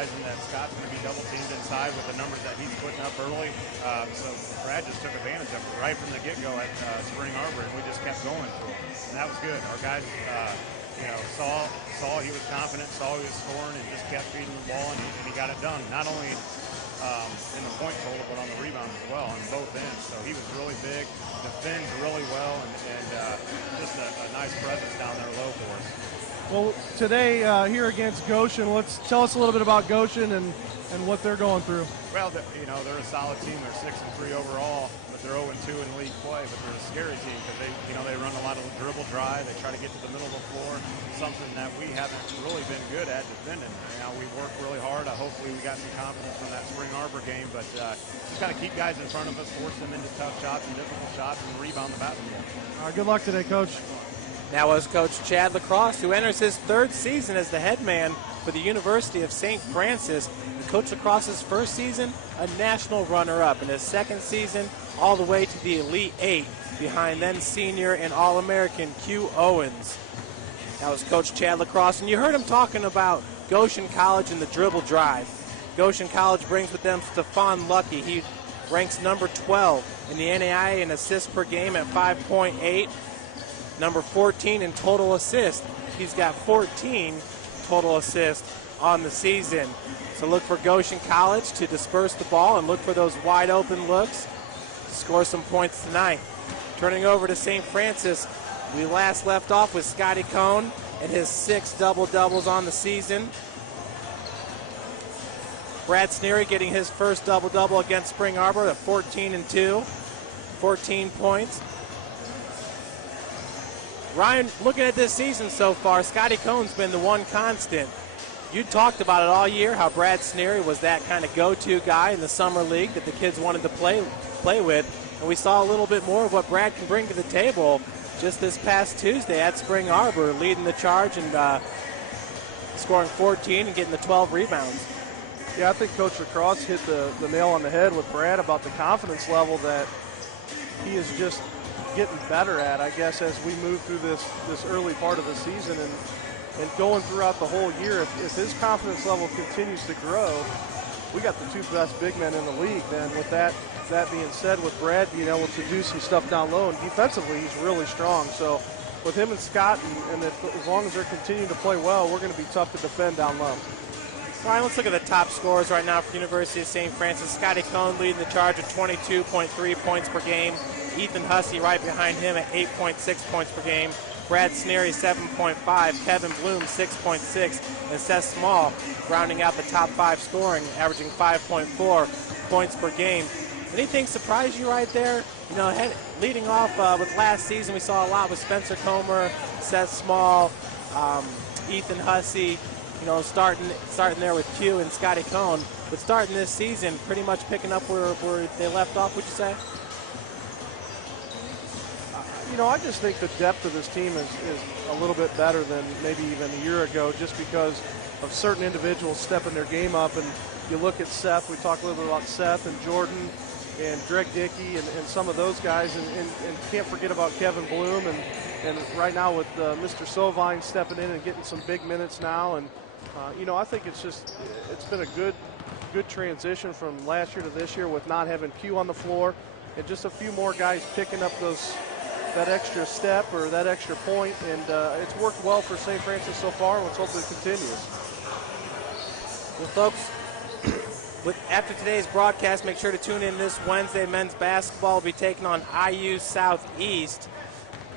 realizing that Scott's going to be double teamed inside with the numbers that he's putting up early. So Brad just took advantage of it right from the get-go at Spring Arbor, and we just kept going for him. And that was good. Our guys, saw he was confident, saw he was scoring, and just kept feeding the ball, and he got it done. Not only in the point total, but on the rebounds as well on both ends. So he was really big, defends really well, and just a nice presence down there low for us. Well, today here against Goshen, tell us a little bit about Goshen and what they're going through. Well, they're a solid team. They're 6-3 overall, but they're 0-2 in league play. But they're a scary team because they run a lot of dribble drive. They try to get to the middle of the floor, something that we haven't really been good at defending. Now we work really hard. Hopefully we got some confidence from that Spring Arbor game, but just got to keep guys in front of us, force them into tough shots and difficult shots, and rebound the basketball. All right, good luck today, Coach. Now is Coach Chad Lacrosse, who enters his third season as the head man for the University of St. Francis. And Coach Lacrosse's first season, a national runner-up. In his second season, all the way to the Elite Eight, behind then senior and All-American Q Owens. That was Coach Chad Lacrosse, and you heard him talking about Goshen College and the dribble drive. Goshen College brings with them Stephon Lucky. He ranks number 12 in the NAIA in assists per game at 5.8. Number 14 in total assists. He's got 14 total assists on the season. So look for Goshen College to disperse the ball and look for those wide open looks to score some points tonight. Turning over to St. Francis, we last left off with Scotty Cohn and his 6 double-doubles on the season. Brad Sneary getting his first double-double against Spring Arbor at 14-2, 14 points. Ryan, looking at this season so far, Scotty Cohn's been the one constant. You talked about it all year, how Brad Sneary was that kind of go-to guy in the summer league that the kids wanted to play with. And we saw a little bit more of what Brad can bring to the table just this past Tuesday at Spring Arbor, leading the charge and scoring 14 and getting the 12 rebounds. Yeah, I think Coach Lacrosse hit the nail on the head with Brad about the confidence level that he is just getting better at, I guess, as we move through this early part of the season and going throughout the whole year. If his confidence level continues to grow, we got the 2 best big men in the league. Then with that being said, with Brad being able to do some stuff down low, and defensively he's really strong. So with him and Scott, and as long as they're continuing to play well, we're going to be tough to defend down low. All right, let's look at the top scorers right now for University of St. Francis. Scotty Cohn leading the charge at 22.3 points per game. Ethan Hussey right behind him at 8.6 points per game. Brad Sneary 7.5, Kevin Bloom 6.6, and Seth Small rounding out the top 5 scoring, averaging 5.4 points per game. Anything surprise you right there? Leading off with last season, we saw a lot with Spencer Comer, Seth Small, Ethan Hussey. Starting there with Q and Scotty Cohn, but starting this season, pretty much picking up where they left off. Would you say? I just think the depth of this team is a little bit better than maybe even a year ago, just because of certain individuals stepping their game up. And you look at Seth, we talked a little bit about Seth and Jordan and Greg Dickey and some of those guys, and can't forget about Kevin Bloom and right now with Mr. Sovine stepping in and getting some big minutes now. And I think it's been a good transition from last year to this year with not having Q on the floor and just a few more guys picking up that extra step or that extra point, and it's worked well for St. Francis so far, and let's hope it continues. Well, folks, after today's broadcast, make sure to tune in this Wednesday. Men's basketball will be taking on IU Southeast.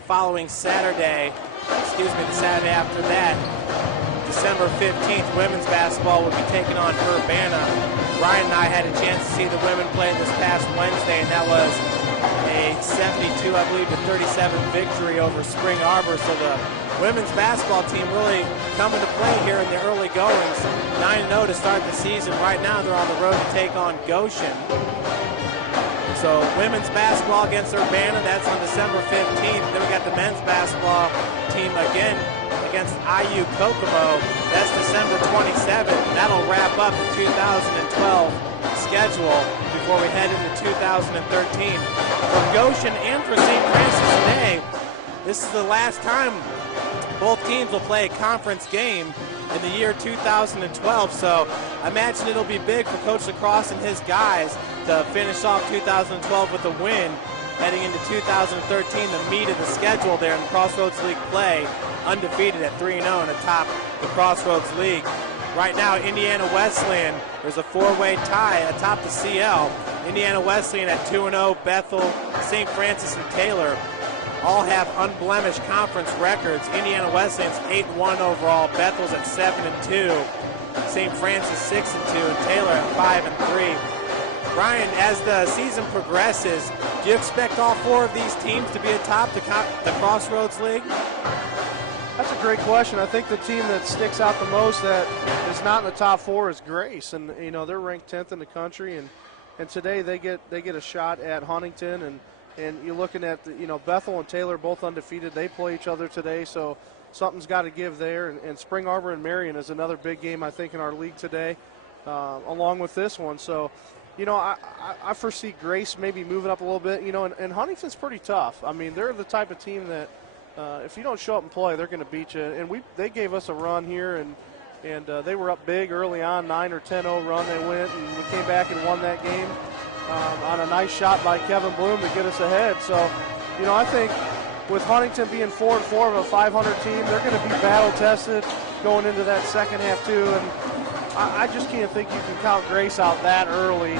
Following Saturday, the Saturday after that, December 15th, women's basketball will be taking on Urbana. Ryan and I had a chance to see the women play this past Wednesday, and that was a 72, I believe, to 37 victory over Spring Arbor. So the women's basketball team really coming to play here in the early goings. 9-0 to start the season. Right now they're on the road to take on Goshen. So women's basketball against Urbana, that's on December 15th. Then we got the men's basketball team again against IU Kokomo. That's December 27th. That'll wrap up the 2012 schedule before we head into 2013. For Goshen and for St. Francis today, this is the last time both teams will play a conference game in the year 2012. So I imagine it'll be big for Coach Lacrosse and his guys to finish off 2012 with a win, heading into 2013, the meat of the schedule there in Crossroads League play, undefeated at 3-0 and atop the Crossroads League. Right now, Indiana Wesleyan, there's a four-way tie atop the CL. Indiana Wesleyan at 2-0, Bethel, St. Francis, and Taylor all have unblemished conference records. Indiana Wesleyan's 8-1 overall, Bethel's at 7-2, St. Francis 6-2, and Taylor at 5-3. Brian, as the season progresses, do you expect all four of these teams to be atop the Crossroads League? That's a great question. I think the team that sticks out the most that is not in the top four is Grace, and you know they're ranked 10th in the country, and today they get a shot at Huntington, and you're looking at Bethel and Taylor both undefeated. They play each other today, so something's got to give there. And Spring Arbor and Marion is another big game I think in our league today, along with this one. So, I foresee Grace maybe moving up a little bit. And Huntington's pretty tough. I mean, they're the type of team that. If you don't show up and play, they're going to beat you. And they gave us a run here, and they were up big early on, 9 or 10-0 run they went, and we came back and won that game on a nice shot by Kevin Bloom to get us ahead. So, I think with Huntington being 4-4 of a 500 team, they're going to be battle-tested going into that second half too. And I just can't think you can count Grace out that early,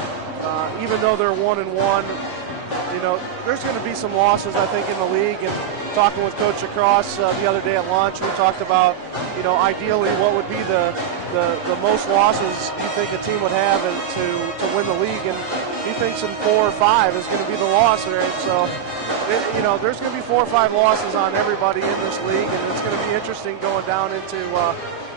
even though they're 1-1. There's going to be some losses, I think, in the league. And talking with Coach Lacrosse the other day at lunch, we talked about, ideally what would be the most losses you think a team would have to win the league. And he thinks in 4 or 5 is going to be the loss rate. So, there's going to be 4 or 5 losses on everybody in this league, and it's going to be interesting going down into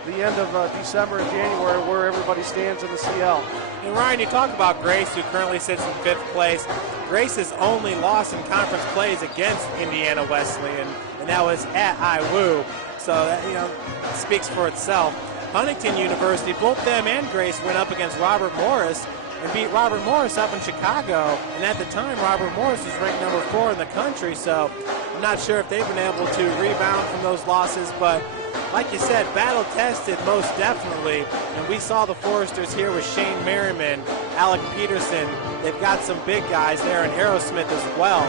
the end of December and January where everybody stands in the CL. And Ryan, you talk about Grace, who currently sits in 5th place. Grace's only loss in conference plays against Indiana Wesleyan, and that was at IWU. So that speaks for itself. Huntington University, both them and Grace went up against Robert Morris and beat Robert Morris up in Chicago. And at the time, Robert Morris was ranked number 4 in the country. So I'm not sure if they've been able to rebound from those losses, but like you said, battle-tested most definitely, and we saw the Foresters here with Shane Merriman, Alec Peterson. They've got some big guys there, and Aerosmith as well.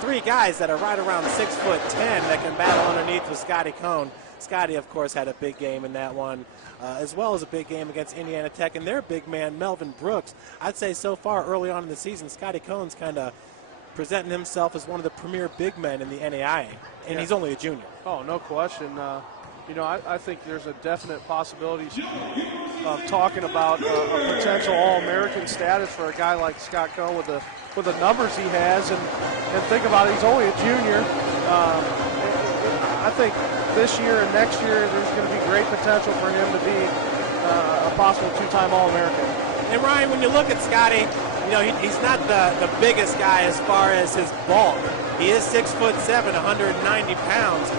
3 guys that are right around 6'10" that can battle underneath with Scotty Cohn. Scotty, of course, had a big game in that one, as well as a big game against Indiana Tech, and their big man, Melvin Brooks. I'd say so far early on in the season, Scotty Cohn's kind of presenting himself as one of the premier big men in the NAIA, and he's only a junior. Oh, no question. I think there's a definite possibility of talking about a potential All-American status for a guy like Scott Cohn with the numbers he has, and think about it, he's only a junior. I think this year and next year there's going to be great potential for him to be a possible 2-time All-American. And Ryan, when you look at Scotty, he's not the biggest guy as far as his bulk. He is 6'7", 190 pounds.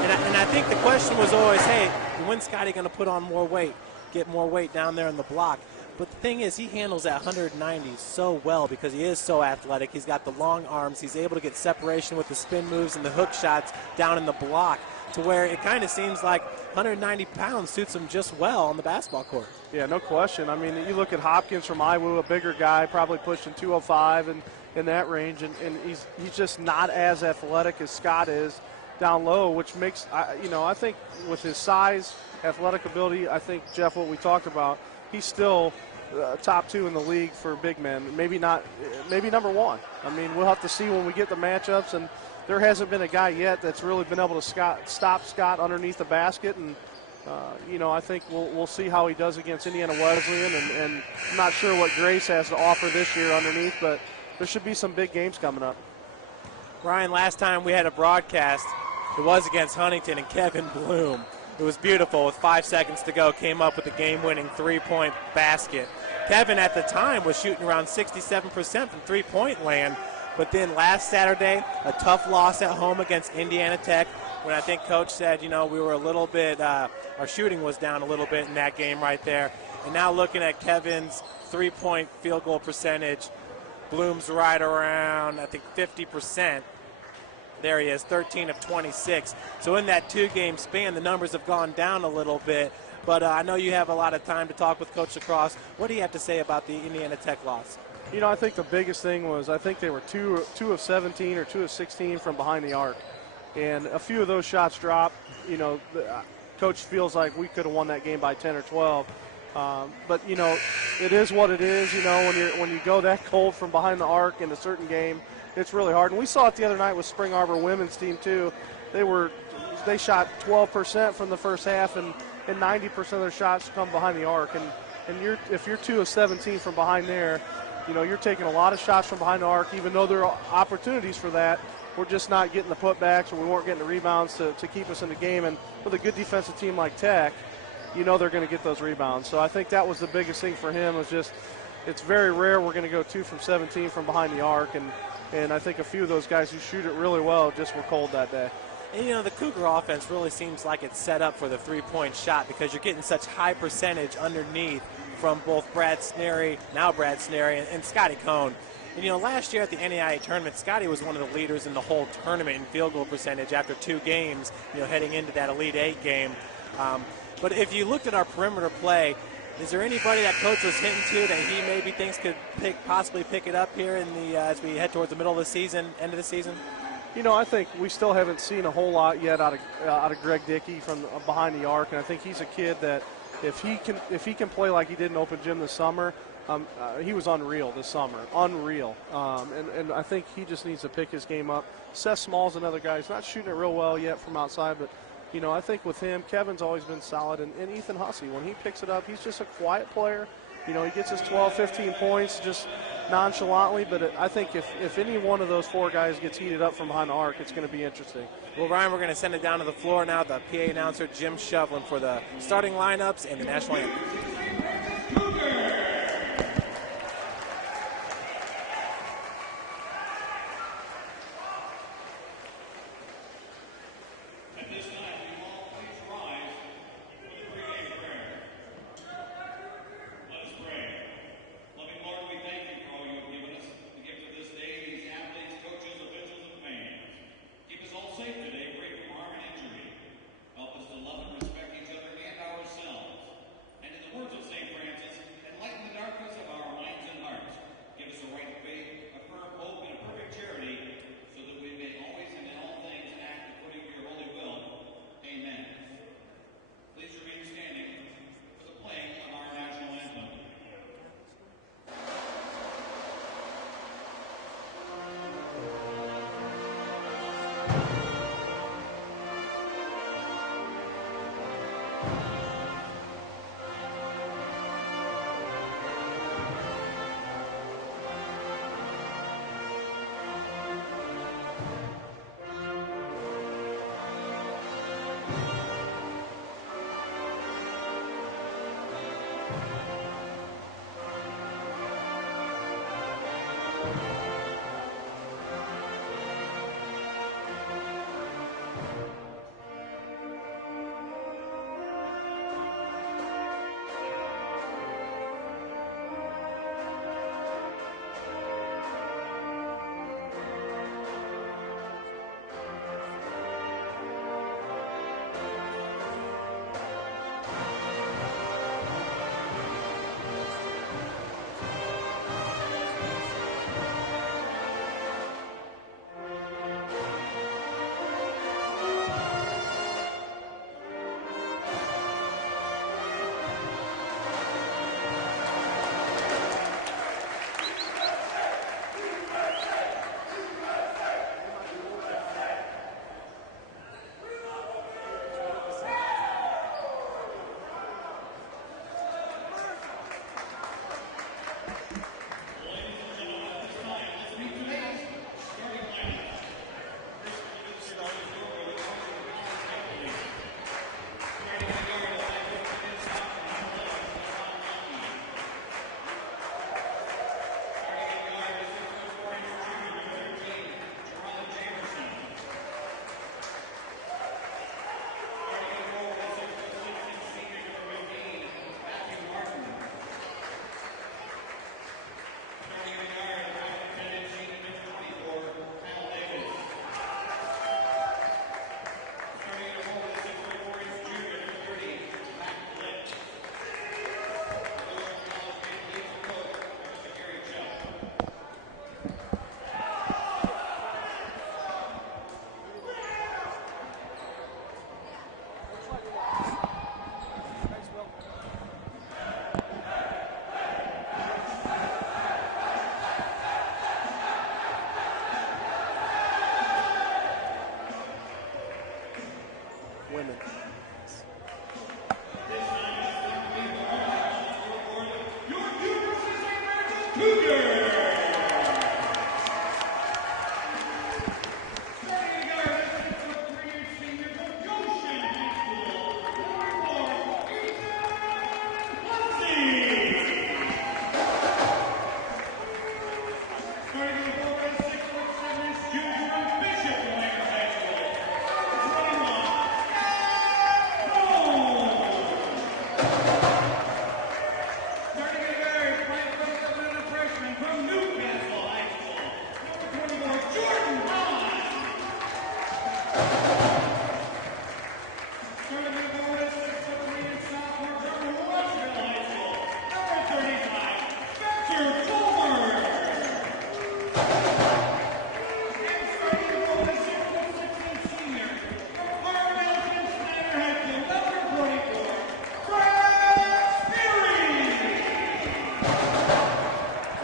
And I think the question was always, hey, when's Scotty going to put on more weight, get more weight down there in the block? But the thing is, he handles that 190 so well because he is so athletic. He's got the long arms. He's able to get separation with the spin moves and the hook shots down in the block to where it kind of seems like 190 pounds suits him just well on the basketball court. Yeah, no question. I mean, you look at Hopkins from IWU, a bigger guy, probably pushing 205 and in that range, and he's just not as athletic as Scott is down low, which makes, I think with his size, athletic ability, I think, Jeff, what we talked about, he's still top 2 in the league for big men. Maybe number 1. I mean, we'll have to see when we get the matchups, and there hasn't been a guy yet that's really been able to stop Scott underneath the basket, and I think we'll see how he does against Indiana Wesleyan, and I'm not sure what Grace has to offer this year underneath, but there should be some big games coming up. Ryan, last time we had a broadcast, it was against Huntington, and Kevin Bloom, it was beautiful, with 5 seconds to go, came up with the game-winning 3-point basket. Kevin at the time was shooting around 67% from three-point land, but then last Saturday, a tough loss at home against Indiana Tech, when I think Coach said, we were a little bit, our shooting was down a little bit in that game right there. And now looking at Kevin's three-point field goal percentage, Bloom's right around, I think, 50%. There he is, 13 of 26. So in that 2-game span, the numbers have gone down a little bit. But I know you have a lot of time to talk with Coach Lacrosse. What do you have to say about the Indiana Tech loss? You know, I think the biggest thing was I think they were 2 of 17 or 2 of 16 from behind the arc. And a few of those shots dropped. You know, Coach feels like we could have won that game by 10 or 12. But, you know, it is what it is. You know, when you go that cold from behind the arc in a certain game, it's really hard. And we saw it the other night with Spring Arbor women's team, too. They shot 12% from the first half, and 90% of their shots come behind the arc. And if you're 2 of 17 from behind there, you know, you're taking a lot of shots from behind the arc, even though there are opportunities for that. We're just not getting the putbacks, or we weren't getting the rebounds to keep us in the game. And with a good defensive team like Tech, you know they're going to get those rebounds. So I think that was the biggest thing for him, was just it's very rare we're going to go 2 from 17 from behind the arc. And I think a few of those guys who shoot it really well just were cold that day. And, you know, the Cougar offense really seems like it's set up for the three-point shot because you're getting such high percentage underneath from both Brad Snary and Scotty Cohn. And, you know, last year at the NAIA tournament, Scotty was one of the leaders in the whole tournament in field goal percentage after 2 games, you know, heading into that Elite 8 game. But if you looked at our perimeter play, is there anybody that Coach was hinting to that he maybe thinks could possibly pick it up here in as we head towards the middle of the season, end of the season? You know, I think we still haven't seen a whole lot yet out of Greg Dickey from behind the arc, and I think he's a kid that if he can play like he did in Open Gym this summer, he was unreal this summer, unreal. And I think he just needs to pick his game up. Seth Small's another guy. He's not shooting it real well yet from outside, but you know, I think with him, Kevin's always been solid, and Ethan Hussey, when he picks it up, he's just a quiet player. You know, he gets his 12, 15 points just nonchalantly, but I think if any one of those 4 guys gets heated up from behind the arc, it's going to be interesting. Well, Ryan, we're going to send it down to the floor now. The PA announcer, Jim Shovlin, for the starting lineups and the national anthem.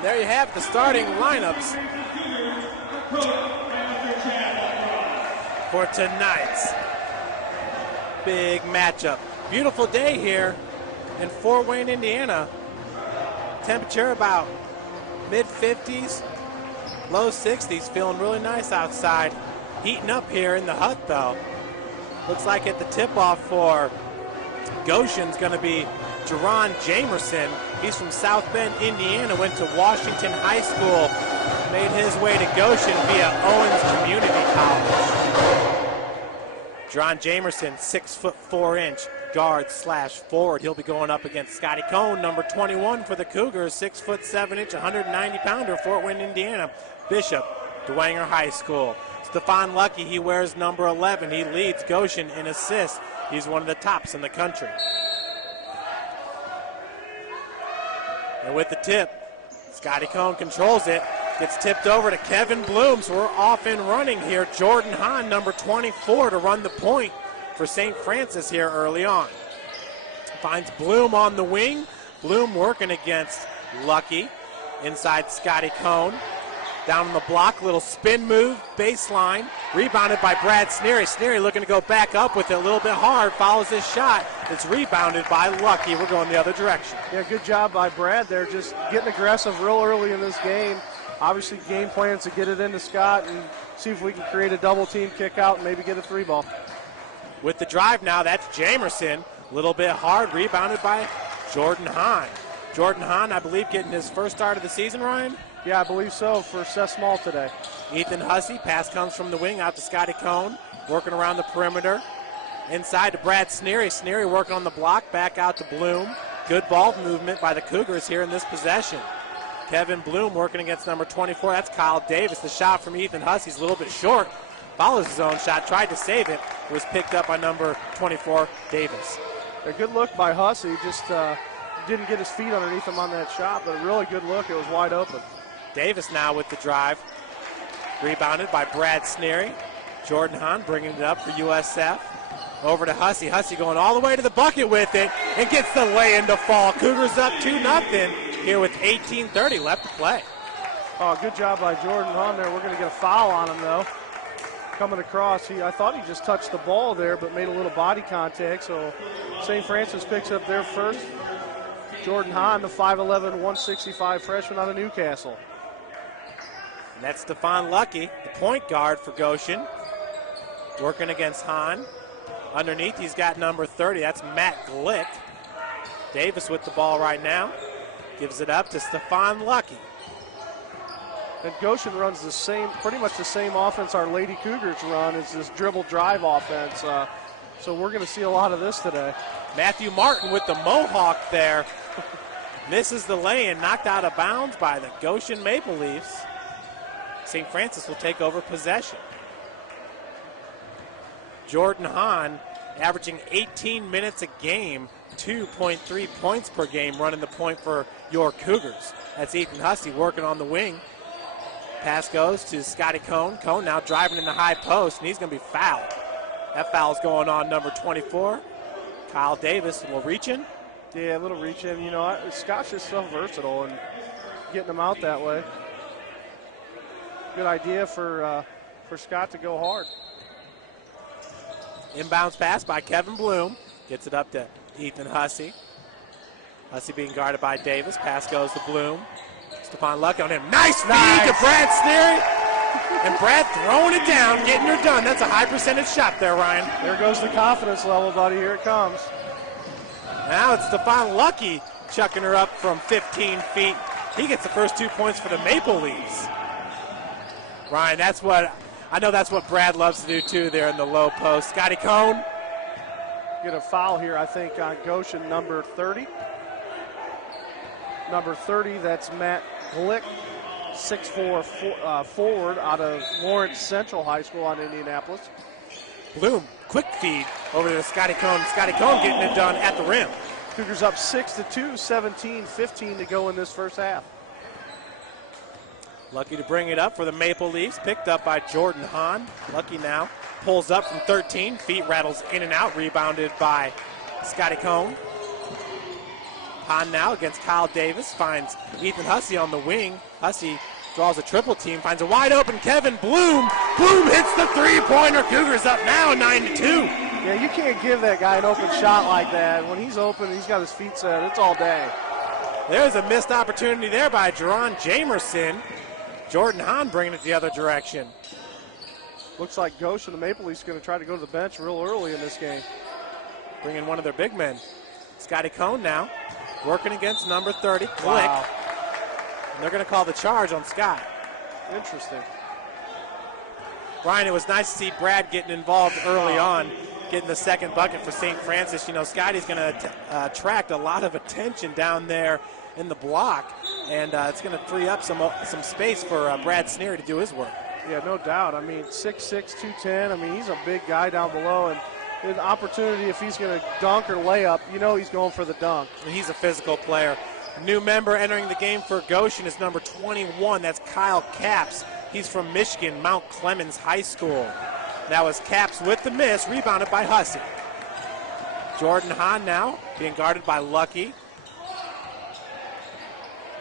There you have the starting lineups for tonight's big matchup. Beautiful day here in Fort Wayne, Indiana. Temperature about mid-50s, low 60s, feeling really nice outside. Heating up here in the hut though. Looks like at the tip-off for Goshen's going to be Jerron Jamerson. He's from South Bend, Indiana, went to Washington High School, made his way to Goshen via Owens Community College. Jerron Jamerson, 6'4" guard / forward. He'll be going up against Scotty Cohn, number 21 for the Cougars, 6'7", 190-pounder, Fort Wayne, Indiana, Bishop, Dwenger High School. Stephon Lucky, he wears number 11. He leads Goshen in assists. He's one of the tops in the country. And with the tip, Scotty Cohn controls it. Gets tipped over to Kevin Bloom, so we're off and running here. Jordan Hahn, number 24, to run the point for St. Francis here early on. Finds Bloom on the wing. Bloom working against Lucky. Inside Scotty Cohn. Down on the block, little spin move, baseline. Rebounded by Brad Sneary. Sneary looking to go back up with it a little bit hard. Follows his shot. It's rebounded by Lucky. We're going the other direction. Yeah, good job by Brad there, just getting aggressive real early in this game. Obviously game plans to get it into Scott and see if we can create a double team kick out and maybe get a 3-ball. With the drive now, that's Jamerson. A little bit hard, rebounded by Jordan Hahn. Jordan Hahn, I believe, getting his first start of the season, Ryan? Yeah, I believe so for Seth Small today. Ethan Hussey, pass comes from the wing out to Scotty Cohn, working around the perimeter. Inside to Brad Sneary. Sneary working on the block, back out to Bloom. Good ball movement by the Cougars here in this possession. Kevin Bloom working against number 24. That's Kyle Davis. The shot from Ethan Hussey's a little bit short. Follows his own shot, tried to save it. Was picked up by number 24, Davis. A good look by Hussey. Just didn't get his feet underneath him on that shot, but a really good look. It was wide open. Davis now with the drive. Rebounded by Brad Sneary. Jordan Hahn bringing it up for USF. Over to Hussey. Hussey going all the way to the bucket with it and gets the lay-in to fall. Cougars up 2-0 here with 18:30 left to play. Oh, good job by Jordan Hahn there. We're going to get a foul on him, though. Coming across, I thought he just touched the ball there, but made a little body contact. So St. Francis picks up their first. Jordan Hahn, the 5'11", 165 freshman out of Newcastle. And that's Stephon Lucky, the point guard for Goshen, working against Hahn. Underneath, he's got number 30. That's Matt Glick. Davis with the ball right now. Gives it up to Stephon Lucky. And Goshen runs the same, pretty much the same offense our Lady Cougars run. Is this dribble drive offense. So we're going to see a lot of this today. Matthew Martin with the mohawk there. Misses the lay-in, knocked out of bounds by the Goshen Maple Leafs. St. Francis will take over possession. Jordan Hahn averaging 18 minutes a game, 2.3 points per game, running the point for your Cougars. That's Ethan Hussey working on the wing. Pass goes to Scotty Cohn. Cohn now driving in the high post, and he's going to be fouled. That foul's going on number 24. Kyle Davis will reach in. Yeah, a little reach in. You know, Scott's just so versatile and getting them out that way. Good idea for Scott to go hard. Inbounds pass by Kevin Bloom. Gets it up to Ethan Hussey. Hussey being guarded by Davis. Pass goes to Bloom. Stephon Lucky on him. Nice feed to Brad Sneary. And Brad throwing it down, getting her done. That's a high percentage shot there, Ryan. There goes the confidence level, buddy. Here it comes. Now it's Stephon Lucky chucking her up from 15 feet. He gets the first 2 points for the Maple Leafs. Ryan, I know that's what Brad loves to do too there in the low post. Scotty Cohn. Get a foul here, I think, on Goshen, number 30. Number 30, that's Matt Glick, 6'4" forward out of Lawrence Central High School on Indianapolis. Bloom, quick feed over to Scotty Cohn. Scotty Cohn getting it done at the rim. Cougars up 6-2, 17-15 to go in this first half. Lucky to bring it up for the Maple Leafs, picked up by Jordan Hahn. Lucky now pulls up from 13, feet rattles in and out, rebounded by Scotty Cohn. Hahn now against Kyle Davis, finds Ethan Hussey on the wing. Hussey draws a triple team, finds a wide open Kevin Bloom. Bloom hits the three-pointer. Cougars up now 9-2. Yeah, you can't give that guy an open shot like that. When he's open, he's got his feet set. It's all day. There's a missed opportunity there by Jerron Jamerson. Jordan Hahn bringing it the other direction. Looks like Goshen, the Maple Leafs, going to try to go to the bench real early in this game. Bringing one of their big men. Scotty Cohn now working against number 30, Glick. Wow. And they're going to call the charge on Scott. Interesting. Brian, it was nice to see Brad getting involved early on, getting the second bucket for St. Francis. You know, Scotty's going to attract a lot of attention down there in the block, and it's going to free up some space for Brad Sneary to do his work. Yeah, no doubt. I mean, 6'6", 210. I mean, he's a big guy down below, and an opportunity if he's going to dunk or layup, you know he's going for the dunk. And he's a physical player. New member entering the game for Goshen is number 21. That's Kyle Capps. He's from Michigan, Mount Clemens High School. That was Capps with the miss, rebounded by Hussey. Jordan Hahn now being guarded by Lucky.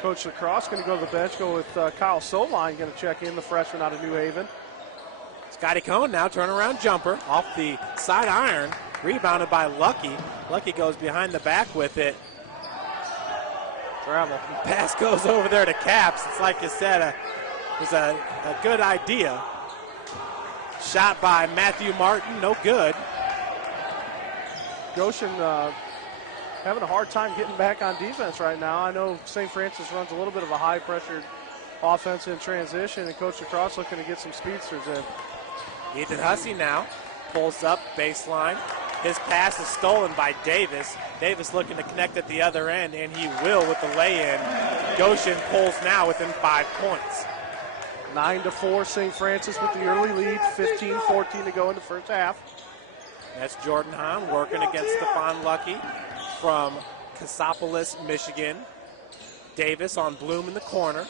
Coach Lacrosse going to go to the bench, go with Kyle Sovine, going to check in, the freshman out of New Haven. Scotty Cohn now turnaround jumper off the side iron, rebounded by Lucky. Lucky goes behind the back with it. Travel. Pass goes over there to Capps. It's like you said, it was a good idea. Shot by Matthew Martin, no good. Goshen having a hard time getting back on defense right now. I know St. Francis runs a little bit of a high-pressured offense in transition, and Coach Lacrosse looking to get some speedsters in. Ethan Hussey now pulls up baseline. His pass is stolen by Davis. Davis looking to connect at the other end, and he will with the lay-in. Goshen pulls now within 5 points. 9-4, St. Francis with the early lead, 15-14 to go in the first half. That's Jordan Hahn working against Stephon Lucky from Cassopolis, Michigan. Davis on Bloom in the corner.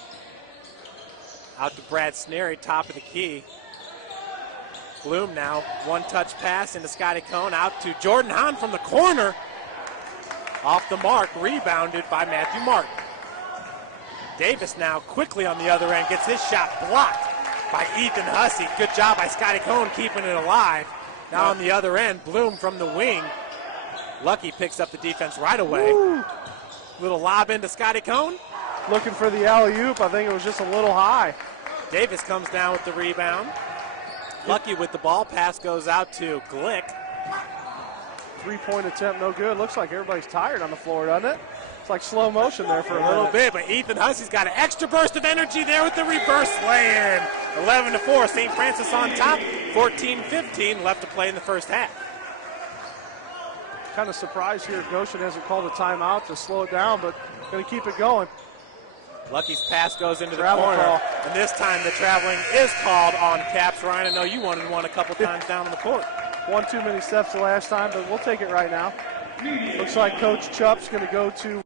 Out to Brad Sneary, top of the key. Bloom now, one-touch pass into Scotty Cohn, out to Jordan Hahn from the corner. Off the mark, rebounded by Matthew Martin. Davis now quickly on the other end, gets his shot blocked by Ethan Hussey. Good job by Scotty Cohn keeping it alive. Now on the other end, Bloom from the wing. Lucky picks up the defense right away. Woo. Little lob into Scotty Cohn. Looking for the alley-oop. I think it was just a little high. Davis comes down with the rebound. Lucky with the ball. Pass goes out to Glick. Three-point attempt, no good. Looks like everybody's tired on the floor, doesn't it? It's like slow motion there for a little minute. bit, but Ethan Hussey's got an extra burst of energy there with the reverse lay-in. 11-4, St. Francis on top. 14-15 left to play in the first half. Kind of surprised here. Goshen hasn't called a timeout to slow it down, but going to keep it going. Lucky's pass goes into the Travel corner, call. and this time the traveling is called on Capps. Ryan, I know you wanted one a couple times down on the court. One too many steps the last time, but we'll take it right now. Looks like Coach Chupp's going to go to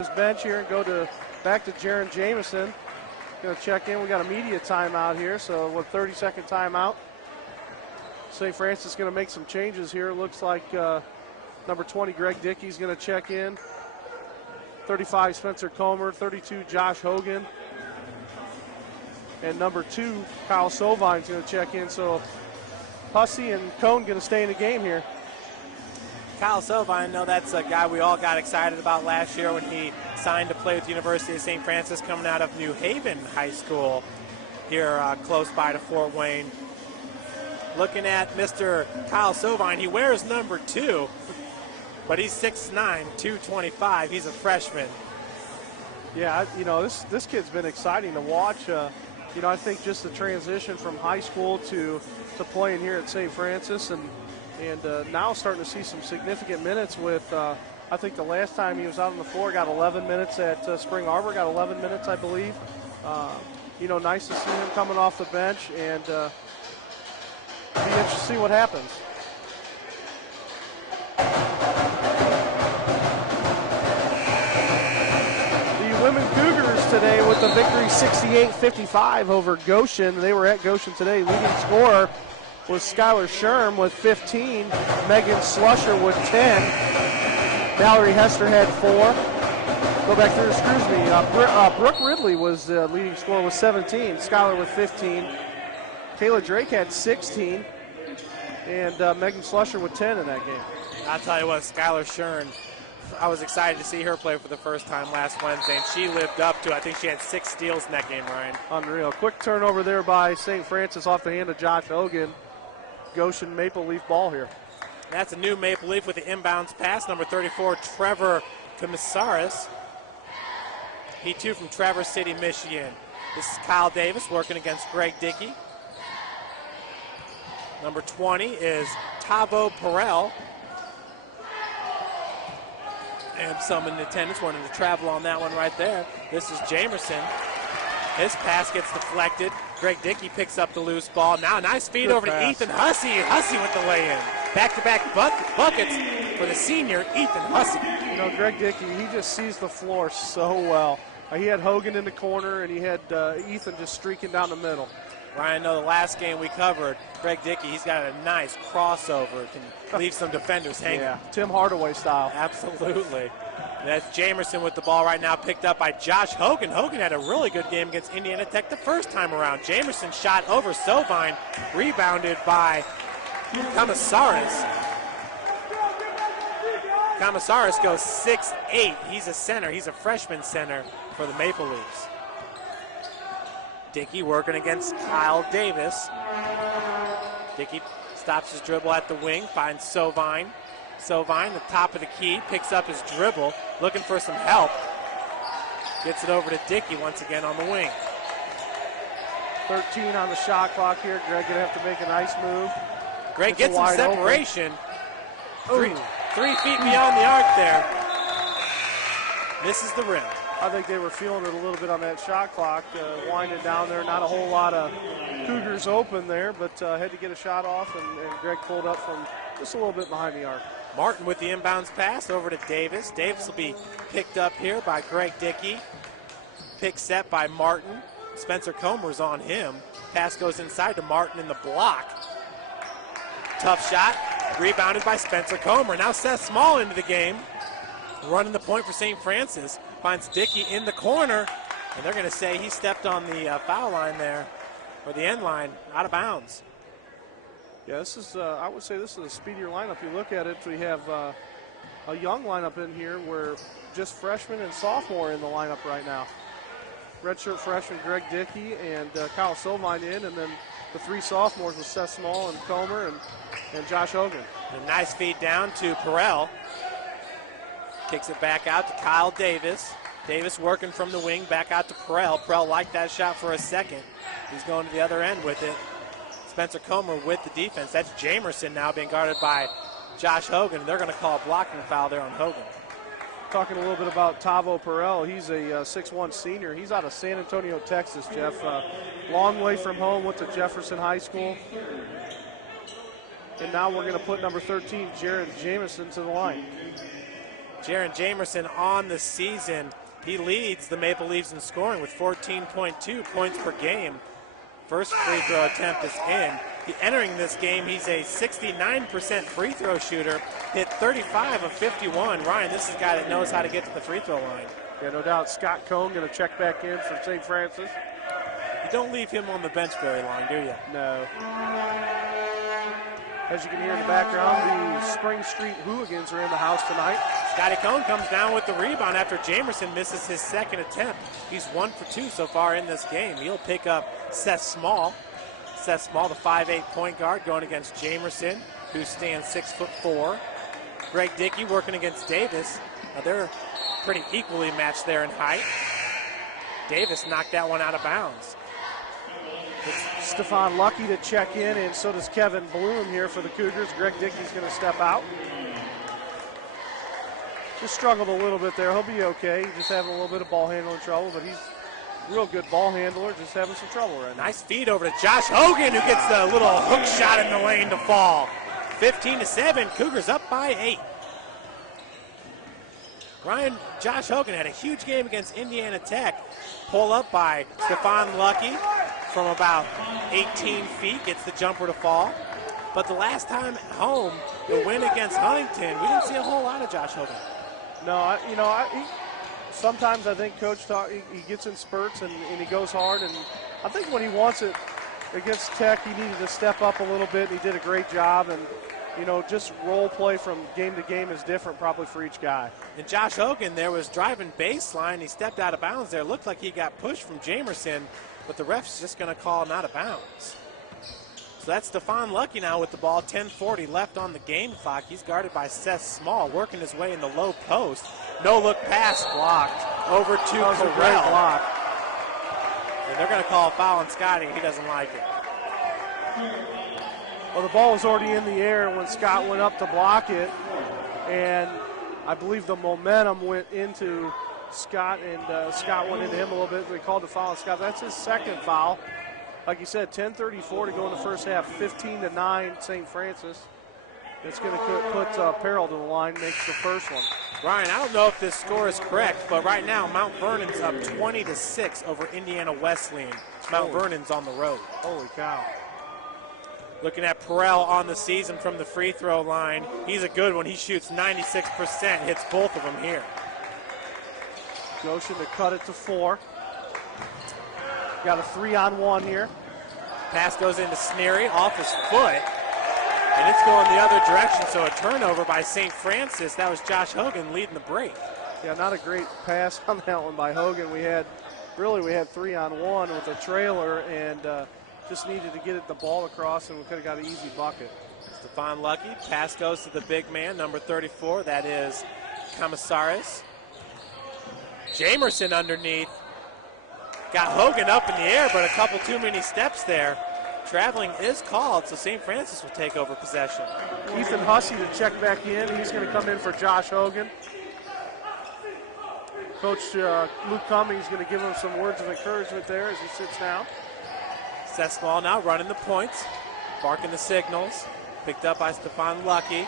his bench here and go back to Jaron Jameson. Going to check in. We got a media timeout here, so 30-second timeout. St. Francis going to make some changes here. Looks like number 20, Greg Dickey's going to check in. 35, Spencer Comer. 32, Josh Hogan. And number 2, Kyle Sovine's going to check in. So Hussey and Cohn going to stay in the game here. Kyle Sovine, I know that's a guy we all got excited about last year when he signed to play with the University of St. Francis, coming out of New Haven High School here close by to Fort Wayne. Looking at Mr. Kyle Sovine, he wears number 2, but he's 6'9", 225. He's a freshman. Yeah, this kid's been exciting to watch. I think just the transition from high school to playing here at St. Francis, and now starting to see some significant minutes with, I think the last time he was out on the floor, got 11 minutes at Spring Arbor, got 11 minutes, I believe. Nice to see him coming off the bench, and be interested to see what happens. The women Cougars today with the victory 68-55 over Goshen. They were at Goshen today. Leading scorer was Skylar Sherm with 15. Megan Slusher with 10. Valerie Hester had 4. Go back there, excuse me. Brooke Ridley was the leading scorer with 17. Skylar with 15. Kayla Drake had 16. And Megan Slusher with 10 in that game. I'll tell you what, Skylar Sherm, I was excited to see her play for the first time last Wednesday, and she lived up to it. I think she had 6 steals in that game, Ryan. Unreal. Quick turnover there by St. Francis off the hand of Josh Hogan. Goshen Maple Leaf ball here. That's a new Maple Leaf with the inbounds pass. Number 34, Trevor Komisaris. He too from Traverse City, Michigan. This is Kyle Davis working against Greg Dickey. Number 20 is Tavo Perel. And someone in attendance wanted to travel on that one right there. This is Jamerson. His pass gets deflected. Greg Dickey picks up the loose ball. Now nice feed Good over pass. to Ethan Hussey. Hussey with the lay-in. Back-to-back buckets for the senior, Ethan Hussey. Greg Dickey, he just sees the floor so well. He had Hogan in the corner, and he had Ethan just streaking down the middle. Ryan, I know the last game we covered, Greg Dickey, he's got a nice crossover. Can leave some defenders hanging. Yeah, Tim Hardaway style. Absolutely. That's Jamerson with the ball right now, picked up by Josh Hogan. Hogan had a really good game against Indiana Tech the first time around. Jamerson shot over Sovine, rebounded by Komisaris. Komisaris goes 6'8". He's a center. He's a freshman center for the Maple Leafs. Dickey working against Kyle Davis. Dickey stops his dribble at the wing, finds Sovine. Sovine, the top of the key, picks up his dribble, looking for some help. Gets it over to Dickey once again on the wing. 13 on the shot clock here. Greg going to have to make a nice move. Greg Gets gets some wide separation. Ooh. 3 feet beyond the arc there. Misses the rim. I think they were feeling it a little bit on that shot clock, winding down there. Not a whole lot of Cougars open there, but had to get a shot off, and Greg pulled up from just a little bit behind the arc. Martin with the inbounds pass over to Davis. Davis will be picked up here by Greg Dickey. Pick set by Martin. Spencer Comer's on him. Pass goes inside to Martin in the block. Tough shot. Rebounded by Spencer Comer. Now Seth Small into the game. Running the point for St. Francis. Finds Dickey in the corner. And they're going to say he stepped on the foul line there, or the end line, out of bounds. Yeah, this is, I would say this is a speedier lineup. You look at it, we have a young lineup in here where just freshmen and sophomore in the lineup right now. Redshirt freshman Greg Dickey and Kyle Sovine in, and then the 3 sophomores with Seth Small and Comer and Josh Hogan. A nice feed down to Perel. Kicks it back out to Kyle Davis. Davis working from the wing, back out to Perel. Perel liked that shot for a second. He's going to the other end with it. Spencer Comer with the defense. That's Jamerson now being guarded by Josh Hogan. They're going to call a blocking foul there on Hogan. Talking a little bit about Tavo Perel. He's a 6'1 senior. He's out of San Antonio, Texas, Jeff. Long way from home, went to Jefferson High School. And now we're going to put number 13, Jared Jameson, to the line. Jaron Jamerson on the season. He leads the Maple Leafs in scoring with 14.2 points per game. First free throw attempt is in. Entering this game, he's a 69% free throw shooter. Hit 35 of 51. Ryan, this is a guy that knows how to get to the free throw line. Yeah, no doubt. Scott Cohn going to check back in for St. Francis. You don't leave him on the bench very long, do you? No. As you can hear in the background, the Spring Street Hooligans are in the house tonight. Scotty Cohn comes down with the rebound after Jamerson misses his second attempt. He's 1 for 2 so far in this game. He'll pick up Seth Small. Seth Small, the 5'8" point guard, going against Jamerson, who stands 6'4". Greg Dickey working against Davis. Now they're pretty equally matched there in height. Davis knocked that one out of bounds. It's Stefan Lucky to check in, and so does Kevin Bloom here for the Cougars. Greg Dickey's going to step out. Just struggled a little bit there. He'll be okay. Just having a little bit of ball handling trouble, but he's a real good ball handler, just having some trouble right now. Nice feed over to Josh Hogan, who gets the little hook shot in the lane to fall. 15-7, Cougars up by 8. Josh Hogan had a huge game against Indiana Tech. Pull up by Stefan Lucky from about 18 feet, gets the jumper to fall. But the last time at home, the win against Huntington, we didn't see a whole lot of Josh Hogan. No, sometimes I think Coach he gets in spurts and he goes hard. And I think when he wants it against Tech, he needed to step up a little bit. And he did a great job. And, just role play from game to game is different probably for each guy. And Josh Hogan there was driving baseline. He stepped out of bounds there. Looked like he got pushed from Jamerson, but the ref's just going to call him out of bounds. So that's Stefan Lucky now with the ball. 10:40 left on the game clock. He's guarded by Seth Small, working his way in the low post. No-look pass blocked over to Correll. Great block. And they're going to call a foul on Scotty. He doesn't like it. Well, the ball was already in the air when Scott went up to block it, and I believe the momentum went into Scott, and Scott went into him a little bit. They called the foul on Scott. That's his second foul. Like you said, 10:34 to go in the first half, 15-9 St. Francis. It's going to put Peril to the line, makes the first one. Ryan, I don't know if this score is correct, but right now Mount Vernon's up 20-6 over Indiana Wesleyan. Mount Vernon's on the road. Holy cow. Looking at Perel on the season from the free throw line. He's a good one. He shoots 96%, hits both of them here. Goshen to cut it to 4. Got a 3-on-1 here. Pass goes into Sneary off his foot. And it's going the other direction, so a turnover by St. Francis. That was Josh Hogan leading the break. Yeah, not a great pass on that one by Hogan. We had 3-on-1 with a trailer, and just needed to get the ball across, and we could have got an easy bucket. Stefan Lucky. Pass goes to the big man, number 34. That is Camasaris. Jamerson underneath. Got Hogan up in the air, but a couple too many steps there. Traveling is called, so St. Francis will take over possession. Ethan Hussey to check back in. He's going to come in for Josh Hogan. Coach Luke Cummings is going to give him some words of encouragement there as he sits down. Seth Small now running the points, barking the signals. Picked up by Stefan Lucky.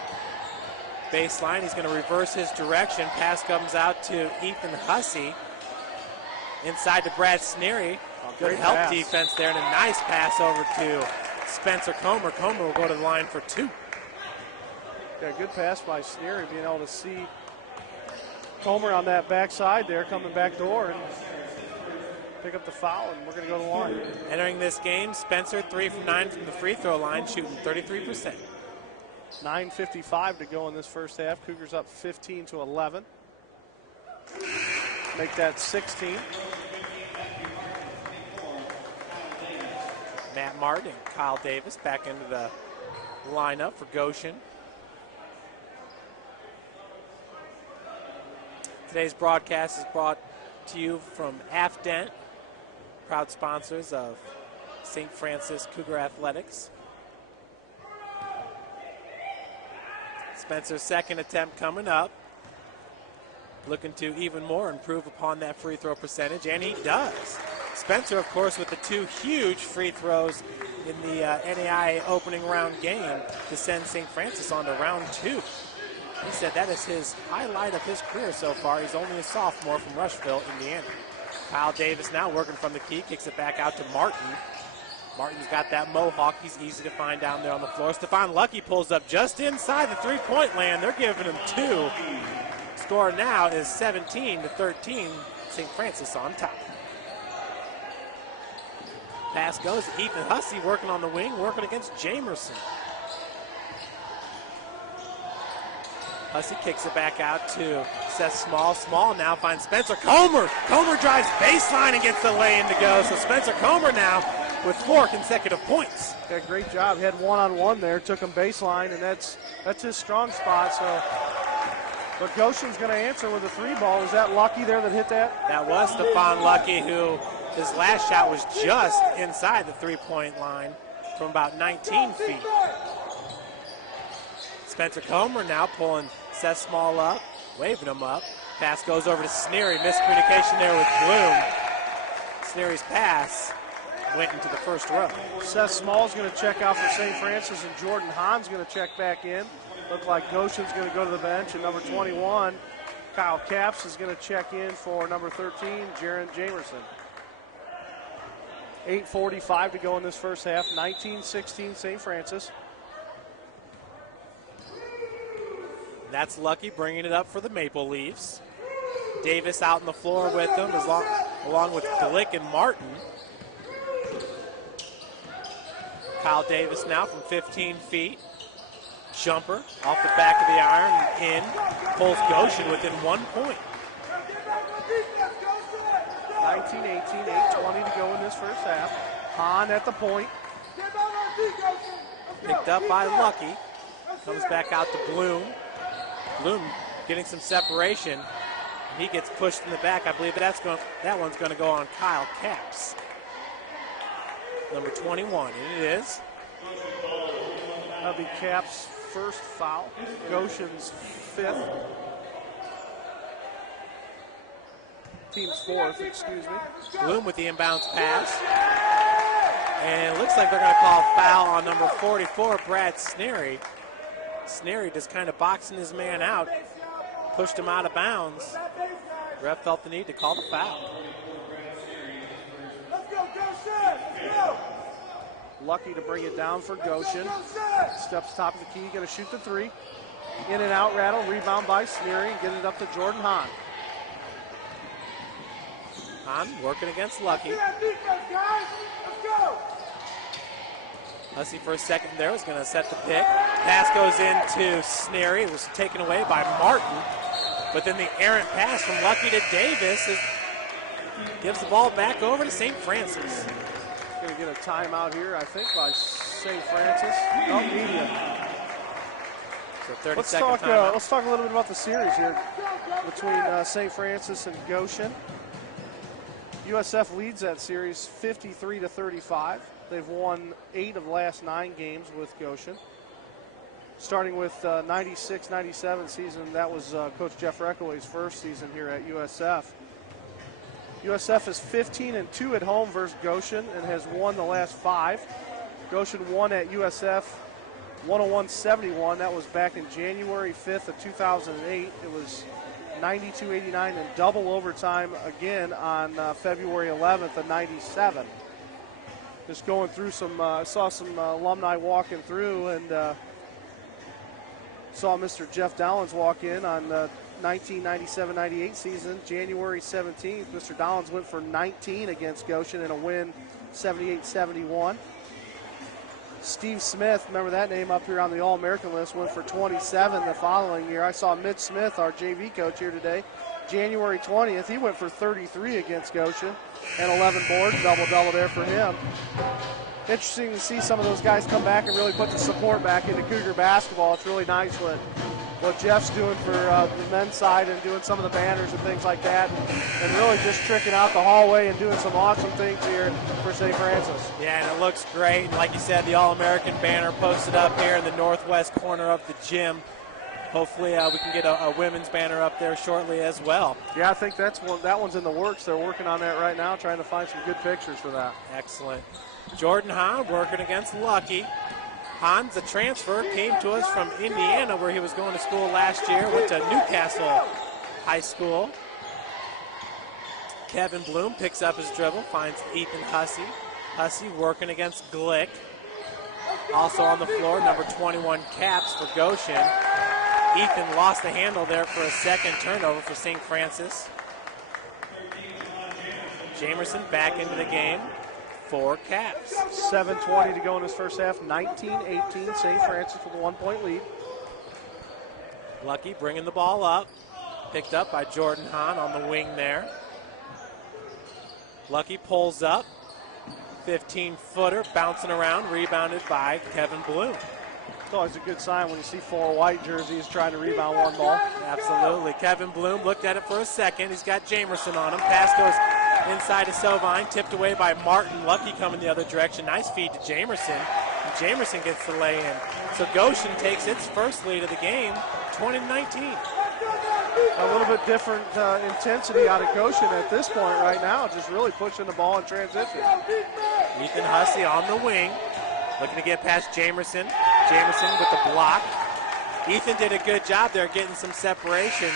Baseline, he's going to reverse his direction. Pass comes out to Ethan Hussey. Inside to Brad Sneary. Good help pass. Defense there, and a nice pass over to Spencer Comer. Comer will go to the line for 2. Yeah, good pass by Sneary, being able to see Comer on that backside there, coming back door, and pick up the foul, and we're going to go to the line. Entering this game, Spencer 3 from 9 from the free throw line, shooting 33%. 9:55 to go in this first half. Cougars up 15-11. Make that 16. Matt Martin and Kyle Davis back into the lineup for Goshen. Today's broadcast is brought to you from Afdent, proud sponsors of St. Francis Cougar Athletics. Spencer's second attempt coming up. Looking to even more improve upon that free throw percentage, and he does. Spencer, of course, with the 2 huge free throws in the NAIA opening round game to send St. Francis on to round 2. He said that is his highlight of his career so far. He's only a sophomore from Rushville, Indiana. Kyle Davis now working from the key, kicks it back out to Martin. Martin's got that mohawk. He's easy to find down there on the floor. Stefan Lucky pulls up just inside the three-point land. They're giving him 2. Score now is 17-13. St. Francis on top. Pass goes to Ethan Hussey working on the wing, working against Jamerson. Hussey kicks it back out to Seth Small. Small now finds Spencer Comer. Comer drives baseline and gets the lay-in to go. So Spencer Comer now with 4 consecutive points. Yeah, great job. He had one-on-one there, took him baseline, and that's his strong spot. So, but Goshen's going to answer with a 3-ball. Is that Lucky there that hit that? That was Stephon Lucky, who his last shot was just inside the 3-point line from about 19 feet. Spencer Comer now pulling Seth Small up, waving him up. Pass goes over to Sneary. Miscommunication there with Bloom. Sneary's pass went into the first row. Seth Small's going to check out for St. Francis, and Jordan Hahn's going to check back in. Look like Goshen's going to go to the bench, and number 21, Kyle Capps, is going to check in for number 13, Jaron Jamerson. 8:45 to go in this first half. 19-16 St. Francis. That's Lucky bringing it up for the Maple Leafs. Davis out on the floor with them, along with Glick and Martin. Kyle Davis now from 15 feet. Jumper off the back of the iron in. Pulls Goshen within 1 point. 19-18, 8:20 to go in this first half. Hahn at the point. Picked up by Lucky. Comes back out to Bloom. Bloom getting some separation. He gets pushed in the back. I believe that one's going to go on Kyle Capps. Number 21, and it is. That'll be Capps' first foul. Goshen's 5th. Team's 4th, excuse me. Bloom with the inbounds pass. And it looks like they're going to call a foul on number 44, Brad Sneary. Sneary just kind of boxing his man out, pushed him out of bounds. Ref felt the need to call the foul. Lucky to bring it down for Goshen. Steps top of the key, going to shoot the 3. In and out rattle, rebound by Sneary, and get it up to Jordan Hahn. Hahn working against Lucky. Hussey for a second there was going to set the pick. Pass goes into Sneary. It was taken away by Martin. But then the errant pass from Lucky to Davis gives the ball back over to St. Francis. Going to get a timeout here, I think, by St. Francis. No, medium. So 30-second timeout. Let's talk a little bit about the series here between St. Francis and Goshen. USF leads that series 53-35. They've won 8 of the last 9 games with Goshen. Starting with 96-97 season, that was Coach Jeff Reckoway's first season here at USF. USF is 15-2 at home versus Goshen and has won the last 5. Goshen won at USF 101-71. That was back in January 5th of 2008. It was 92-89 in double overtime again on February 11th of 97. Just going through some, saw some alumni walking through, and saw Mr. Jeff Dowlins walk in on the 1997-98 season, January 17th. Mr. Dowlins went for 19 against Goshen in a win, 78-71. Steve Smith, remember that name up here on the All-American list, went for 27 the following year. I saw Mitch Smith, our JV coach here today, January 20th. He went for 33 against Goshen and 11 boards, double-double there for him. Interesting to see some of those guys come back and really put the support back into Cougar basketball. It's really nice what Jeff's doing for the men's side and doing some of the banners and things like that, and really just tricking out the hallway and doing some awesome things here for St. Francis. Yeah, and it looks great. And like you said, the All-American banner posted up here in the northwest corner of the gym. Hopefully we can get a women's banner up there shortly as well. Yeah, I think that one's in the works. They're working on that right now, trying to find some good pictures for that. Excellent. Jordan Hahn working against Lucky. Hahn's a transfer, came to us from Indiana where he was going to school last year, went to Newcastle High School. Kevin Bloom picks up his dribble, finds Ethan Hussey. Hussey working against Glick. Also on the floor, number 21, Capps for Goshen. Ethan lost the handle there for a second turnover for St. Francis. Jamerson back into the game for Capps. 7:20 to go in this first half. 19-18, St. Francis with a 1-point lead. Lucky bringing the ball up. Picked up by Jordan Hahn on the wing there. Lucky pulls up. 15-footer bouncing around, rebounded by Kevin Bloom. It's always a good sign when you see 4 white jerseys trying to rebound one ball. Absolutely. Kevin Bloom looked at it for a second. He's got Jamerson on him. Pass goes inside to Sovine, tipped away by Martin. Lucky coming the other direction. Nice feed to Jamerson. And Jamerson gets the lay-in. So Goshen takes its first lead of the game, 20-19. A little bit different intensity out of Goshen at this point right now, just really pushing the ball in transition. Ethan Hussey on the wing, looking to get past Jamerson. Jamerson with the block. Ethan did a good job there getting some separation,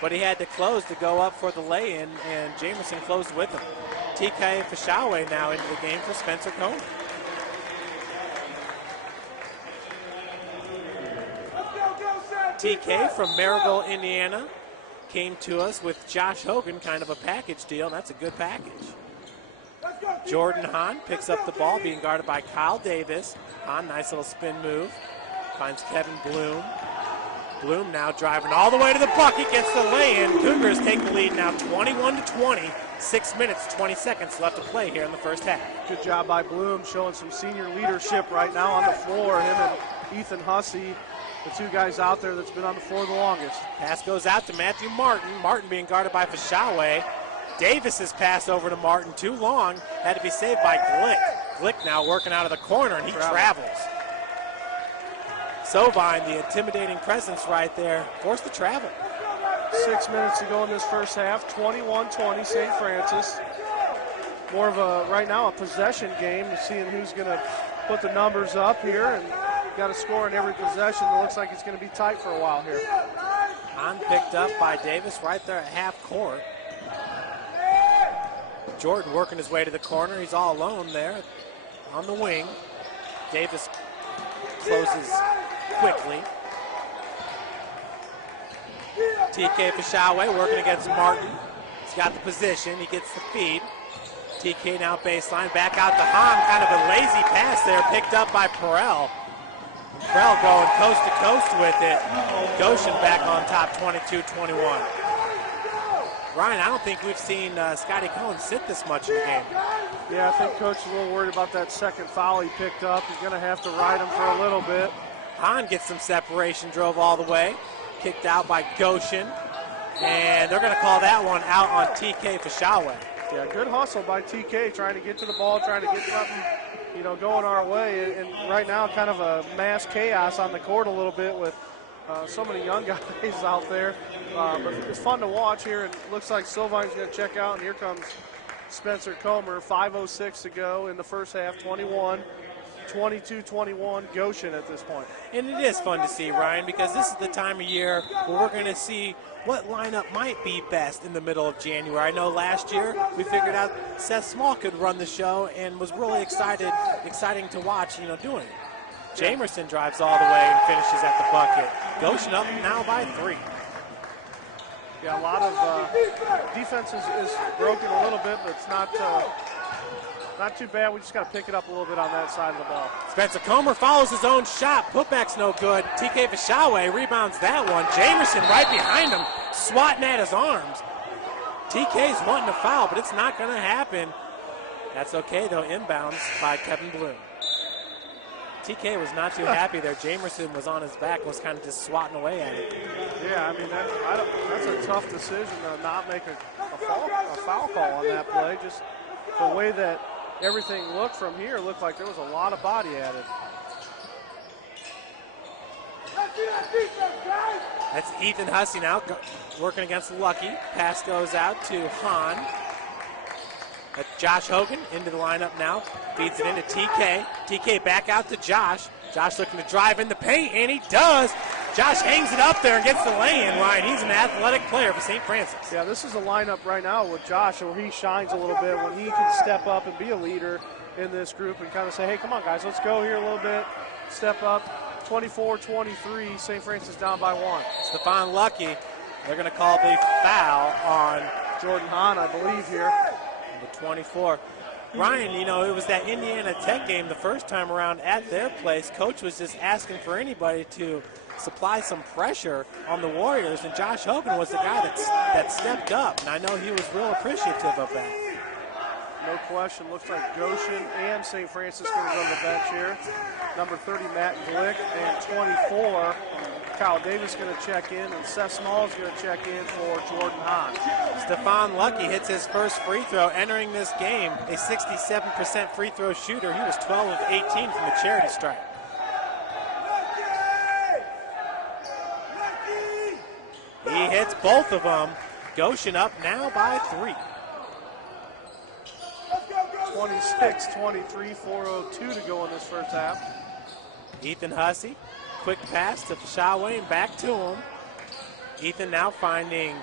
but he had to close to go up for the lay-in, and Jamerson closed with him. TK Fashawe now into the game for Spencer Cohn. TK from Maryville, Indiana, came to us with Josh Hogan, kind of a package deal, and that's a good package. Jordan Hahn picks up the ball, being guarded by Kyle Davis. Hahn, nice little spin move, finds Kevin Bloom. Bloom now driving all the way to the bucket, gets the lay-in. Cougars take the lead now 21-20. 6 minutes, 20 seconds left to play here in the first half. Good job by Bloom, showing some senior leadership right now on the floor. Him and Ethan Hussey, the 2 guys out there that's been on the floor the longest. Pass goes out to Matthew Martin. Martin being guarded by Fashawe. Davis's pass over to Martin, too long, had to be saved by Glick. Glick now working out of the corner, and he travels. Sovine, the intimidating presence right there, forced the travel. 6 minutes to go in this first half, 21-20 St. Francis. More of a, right now, a possession game, seeing who's going to put the numbers up here, and got a score in every possession. It looks like it's going to be tight for a while here. Hahn picked up by Davis right there at half court. Jordan working his way to the corner. He's all alone there on the wing. Davis closes quickly. TK Fashawe working against Martin. He's got the position. He gets the feed. TK now baseline. Back out to Hahn. Kind of a lazy pass there. Picked up by Perrell. Perrell going coast to coast with it. Goshen back on top, 22-21. Ryan, I don't think we've seen Scotty Cohen sit this much in the game. Yeah, I think Coach is a little worried about that second foul he picked up. He's going to have to ride him for a little bit. Hahn gets some separation, drove all the way. Kicked out by Goshen. And they're going to call that one out on TK Fashawe. Yeah, good hustle by TK, trying to get to the ball, trying to get something, going our way. And right now, kind of a mass chaos on the court a little bit with so many young guys out there. But it's fun to watch here. And it looks like Sovine's going to check out. And here comes Spencer Comer. 5:06 to go in the first half, 22-21 Goshen at this point. And it is fun to see, Ryan, because this is the time of year where we're going to see what lineup might be best in the middle of January. I know last year we figured out Seth Small could run the show and was really exciting to watch, doing it. Jamerson drives all the way and finishes at the bucket. Goshen up now by 3. Yeah, a lot of defense is broken a little bit, but it's not too bad. We just got to pick it up a little bit on that side of the ball. Spencer Comer follows his own shot. Putback's no good. TK Fashawe rebounds that one. Jamerson right behind him, swatting at his arms. TK's wanting to foul, but it's not going to happen. That's okay, though. Inbounds by Kevin Bloom. TK was not too happy there. Jamerson was on his back and was kind of just swatting away at it. Yeah, I mean, that's a tough decision to not make a foul call on that play. Just the way that everything looked from here, looked like there was a lot of body added. That's Ethan Hussey now working against Lucky. Pass goes out to Hahn. Josh Hogan into the lineup now. Feeds it into TK. TK back out to Josh. Josh looking to drive in the paint, and he does. Josh hangs it up there and gets the lay-in, Ryan. He's an athletic player for St. Francis. Yeah, this is a lineup right now with Josh where he shines a little bit when he can step up and be a leader in this group and kind of say, hey, come on, guys, let's go here a little bit. Step up. 24-23, St. Francis down by 1. Stephon Lucky, they're going to call the foul on Jordan Hahn, I believe, here. Number 24. Ryan, it was that Indiana Tech game the first time around at their place. Coach was just asking for anybody to supply some pressure on the Warriors, and Josh Hogan was the guy that stepped up, and I know he was real appreciative of that. No question. Looks like Goshen and St. Francis going to go to the bench here. Number 30, Matt Glick, and 24, Kyle Davis going to check in, and Seth Small is going to check in for Jordan Hahn. Stephon Lucky hits his first free throw entering this game, a 67% free throw shooter. He was 12 of 18 from the charity stripe. He hits both of them. Goshen up now by 3. 26-23, 4:02 to go in this first half. Ethan Hussey, quick pass to Shawe and back to him. Ethan now finding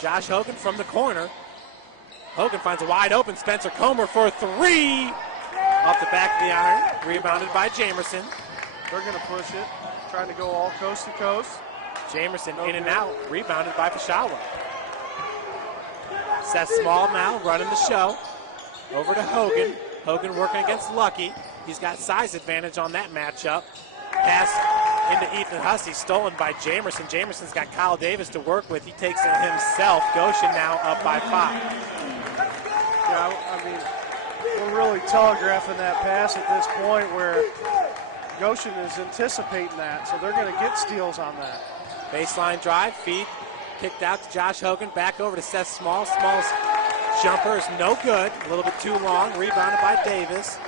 Josh Hogan from the corner. Hogan finds a wide open Spencer Comer for 3. Off the back of the iron, rebounded by Jamerson. They're going to push it, trying to go all coast to coast. Jamerson in and out, rebounded by Fashawa. Seth Small now running the show. Over to Hogan. Hogan working against Lucky. He's got size advantage on that matchup. Pass into Ethan Hussey, stolen by Jamerson. Jamerson's got Kyle Davis to work with. He takes it himself. Goshen now up by 5. Yeah, I mean, we're really telegraphing that pass at this point where Goshen is anticipating that, so they're going to get steals on that. Baseline drive, feed, kicked out to Josh Hogan, back over to Seth Small. Small's jumper is no good, a little bit too long, rebounded by Davis.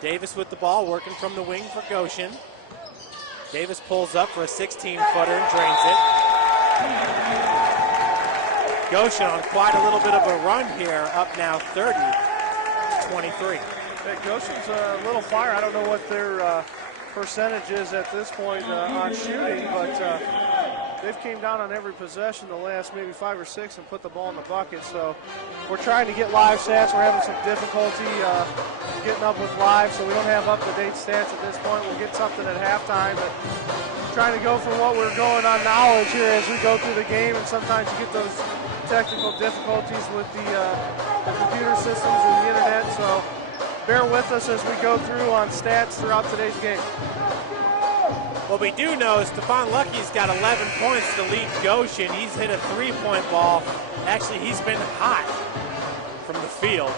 Davis with the ball, working from the wing for Goshen. Davis pulls up for a 16-footer and drains it. Goshen on quite a little bit of a run here, up now 30-23. Hey, Goshen's a little fire. I don't know what their percentage is at this point on shooting, but they've came down on every possession the last maybe 5 or 6 and put the ball in the bucket. So we're trying to get live stats. We're having some difficulty getting up with live, so we don't have up-to-date stats at this point. We'll get something at halftime, but trying to go for what we're going on knowledge here as we go through the game, and sometimes you get those technical difficulties with the computer systems and the internet. So bear with us as we go through on stats throughout today's game. What we do know is Stephon Lucky's got 11 points to lead Goshen. He's hit a 3-point ball. Actually, he's been hot from the field.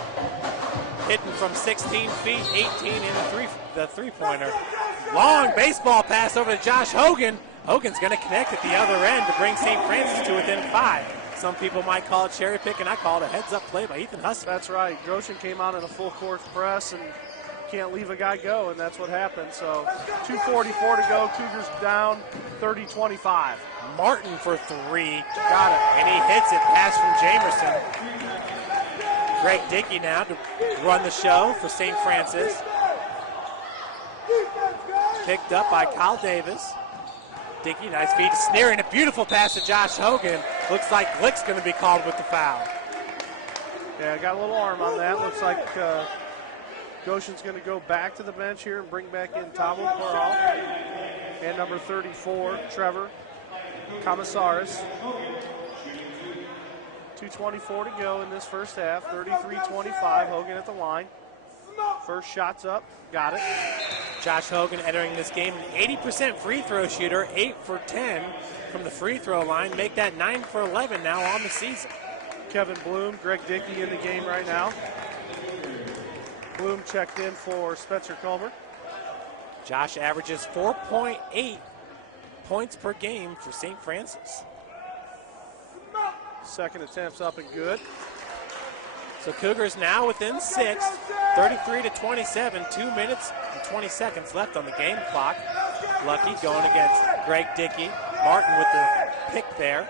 Hitting from 16 feet, 18 in the three-pointer. Long baseball pass over to Josh Hogan. Hogan's going to connect at the other end to bring St. Francis to within 5. Some people might call it cherry pick, and I call it a heads-up play by Ethan Hussey. That's right. Goshen came out in a full-court press and can't leave a guy go, and that's what happened. So 2:44 to go. Cougars down 30-25. Martin for 3. Got it. And he hits it. Pass from Jamerson. Greg Dickey now to run the show for St. Francis. Picked up by Kyle Davis. Dickey, nice feed to Sneer, and a beautiful pass to Josh Hogan. Looks like Glick's going to be called with the foul. Yeah, got a little arm on that. Looks like Goshen's going to go back to the bench here and bring back in Tavo Corral and number 34, Trevor Comissaris. 2:24 to go in this first half. 33-25. Hogan at the line. First shot's up. Got it. Josh Hogan entering this game, an 80% free throw shooter, 8 for 10 from the free throw line. Make that 9 for 11 now on the season. Kevin Bloom, Greg Dickey in the game right now. Bloom checked in for Spencer Comer. Josh averages 4.8 points per game for St. Francis. Second attempt's up and good. So Cougars now within 6, 33-27, 2 minutes and 20 seconds left on the game clock. Lucky going against Greg Dickey. Martin with the pick there.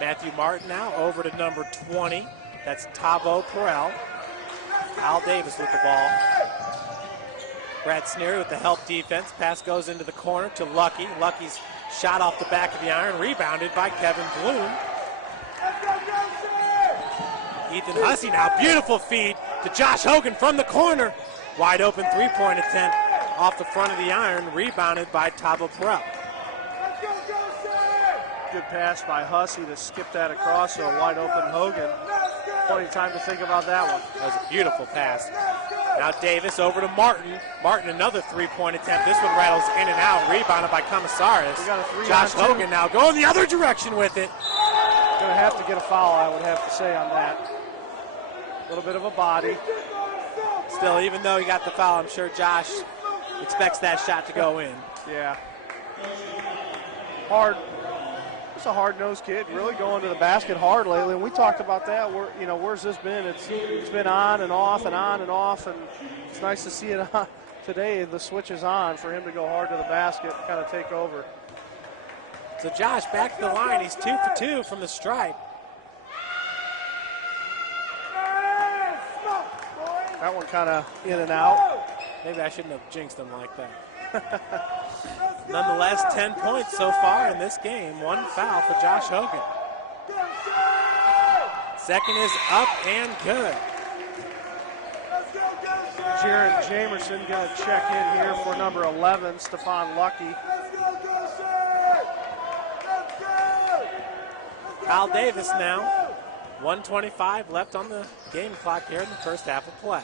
Matthew Martin now over to number 20. That's Tavo Perel. Al Davis with the ball. Brad Sneary with the help defense. Pass goes into the corner to Lucky. Lucky's shot off the back of the iron, rebounded by Kevin Bloom. Ethan Hussey now, beautiful feed to Josh Hogan from the corner. Wide open three-point attempt off the front of the iron, rebounded by Tavo Perel. Good pass by Hussey to skip that across to a wide open Hogan. Plenty of time to think about that one. That was a beautiful pass. Now Davis over to Martin. Martin, another three-point attempt. This one rattles in and out. Rebounded by Comissaris. We got a 3-on-2. Josh Hogan now going the other direction with it. Going to have to get a foul, I would have to say, on that. A little bit of a body. Still, even though he got the foul, I'm sure Josh expects that shot to go in. Yeah. Hard. He's a hard-nosed kid, really going to the basket hard lately. And we talked about that. Where's this been? It's been on and off and on and off, and it's nice to see it on. Today. The switch is on for him to go hard to the basket and kind of take over. So Josh back to the line. He's 2 for 2 from the stripe. That one kind of in and out. Maybe I shouldn't have jinxed him like that. Nonetheless, 10 points so far in this game. One foul for Josh Hogan. Second is up and good. Jared Jamerson going to check in here for number 11, Stephon Lucky. Kyle Davis now. 1:25 left on the game clock here in the first half of play.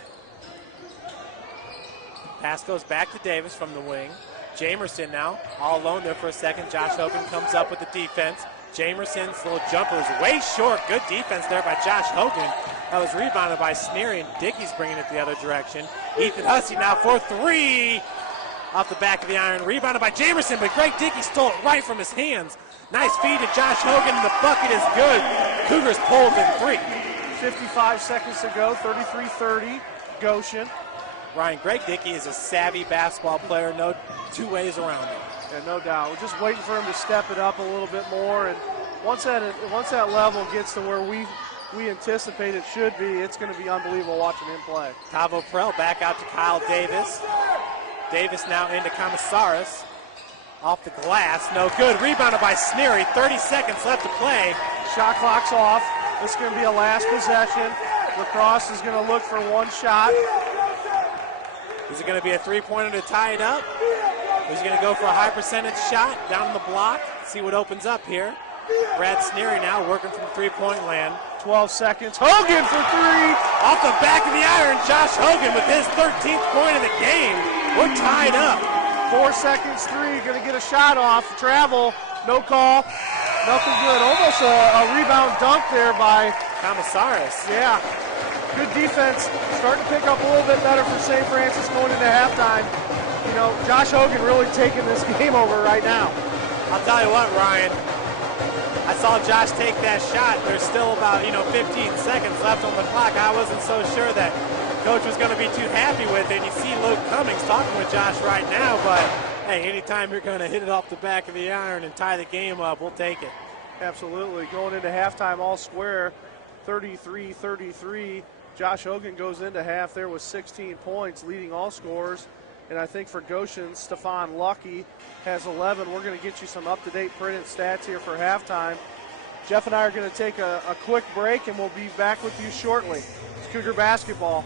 Pass goes back to Davis from the wing. Jamerson now all alone there for a second. Josh Hogan comes up with the defense. Jamerson's little jumper is way short. Good defense there by Josh Hogan. That was rebounded by Sneary, and Dickey's bringing it the other direction. Ethan Hussey now for three. Off the back of the iron. Rebounded by Jamerson, but Greg Dickey stole it right from his hands. Nice feed to Josh Hogan, and the bucket is good. Cougars pulled in three. 55 seconds to go, 33-30, Goshen. Ryan, Greg Dickey is a savvy basketball player, no two ways around it. Yeah, no doubt. We're just waiting for him to step it up a little bit more, and once that level gets to where we anticipate it should be, it's going to be unbelievable watching him play. Tavo Prell back out to Kyle Davis. Davis now into Comissaris. Off the glass, no good. Rebounded by Sneary. 30 seconds left to play. Shot clock's off. This is going to be a last possession. Lacrosse is going to look for one shot. Is it going to be a three-pointer to tie it up? Or is he going to go for a high percentage shot down the block? See what opens up here. Brad Sneary now working from three-point land. 12 seconds. Hogan for three. Off the back of the iron, Josh Hogan with his 13th point of the game. We're tied up. 4 seconds, three. Going to get a shot off. Travel. No call. Nothing good. Almost a rebound dunk there by Comissaris. Yeah. Good defense. Starting to pick up a little bit better for St. Francis going into halftime. You know, Josh Hogan really taking this game over right now. I'll tell you what, Ryan. I saw Josh take that shot. There's still about, 15 seconds left on the clock. I wasn't so sure that Coach was going to be too happy with it. And you see Luke Cummings talking with Josh right now, but hey, anytime you're going to hit it off the back of the iron and tie the game up, we'll take it. Absolutely. Going into halftime all square, 33-33. Josh Hogan goes into half there with 16 points, leading all scorers. And I think for Goshen, Stephon Lucky has 11. We're going to get you some up-to-date printed stats here for halftime. Jeff and I are going to take a quick break, and we'll be back with you shortly. It's Cougar basketball.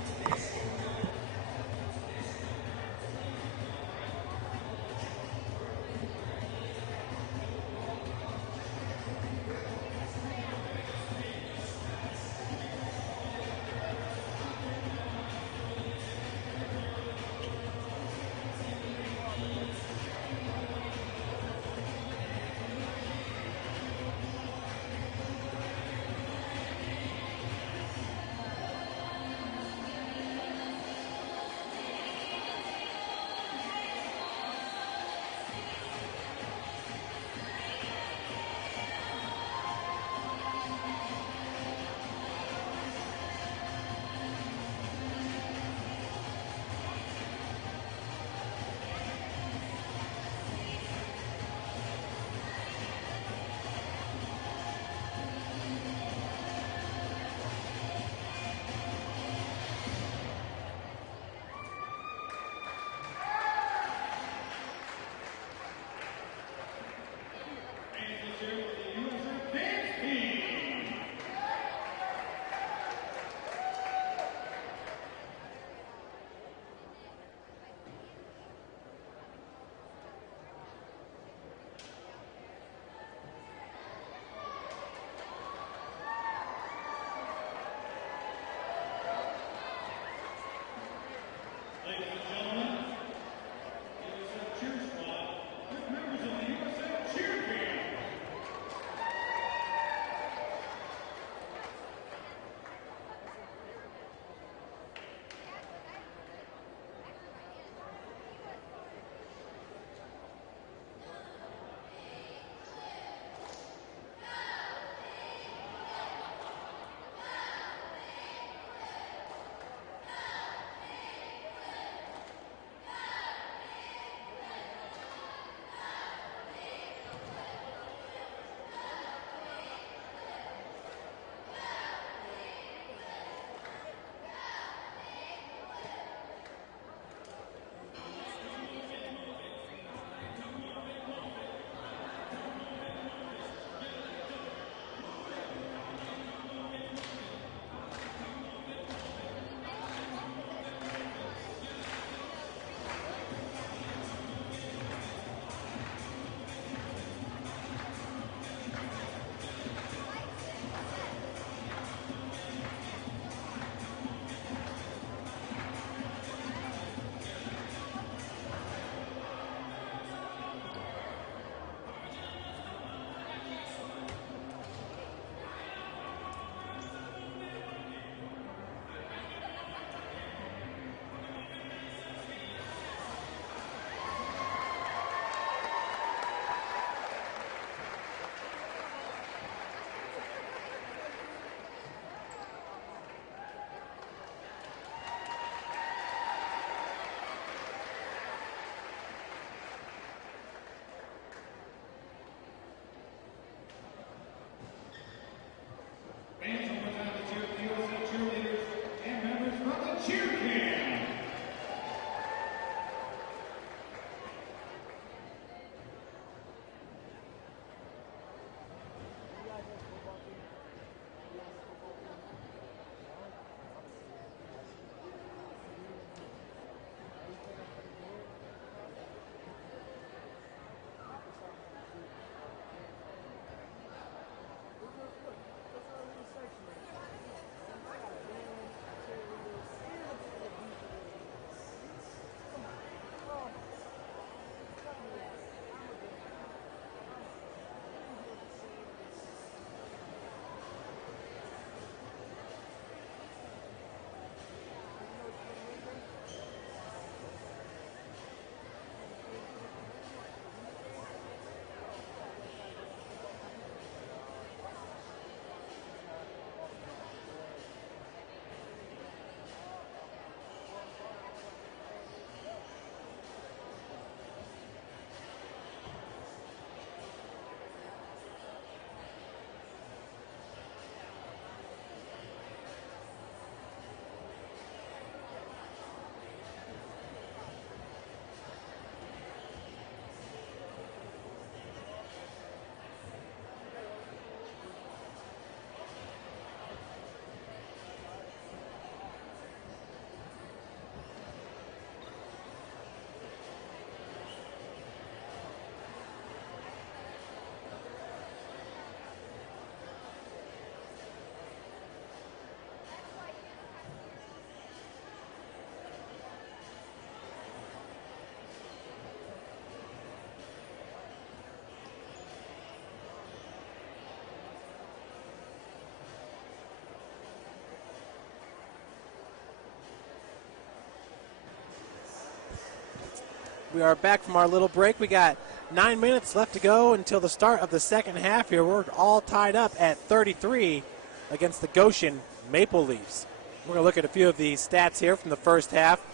We are back from our little break. We got 9 minutes left to go until the start of the second half here. We're all tied up at 33 against the Goshen Maple Leafs. We're going to look at a few of the stats here from the first half.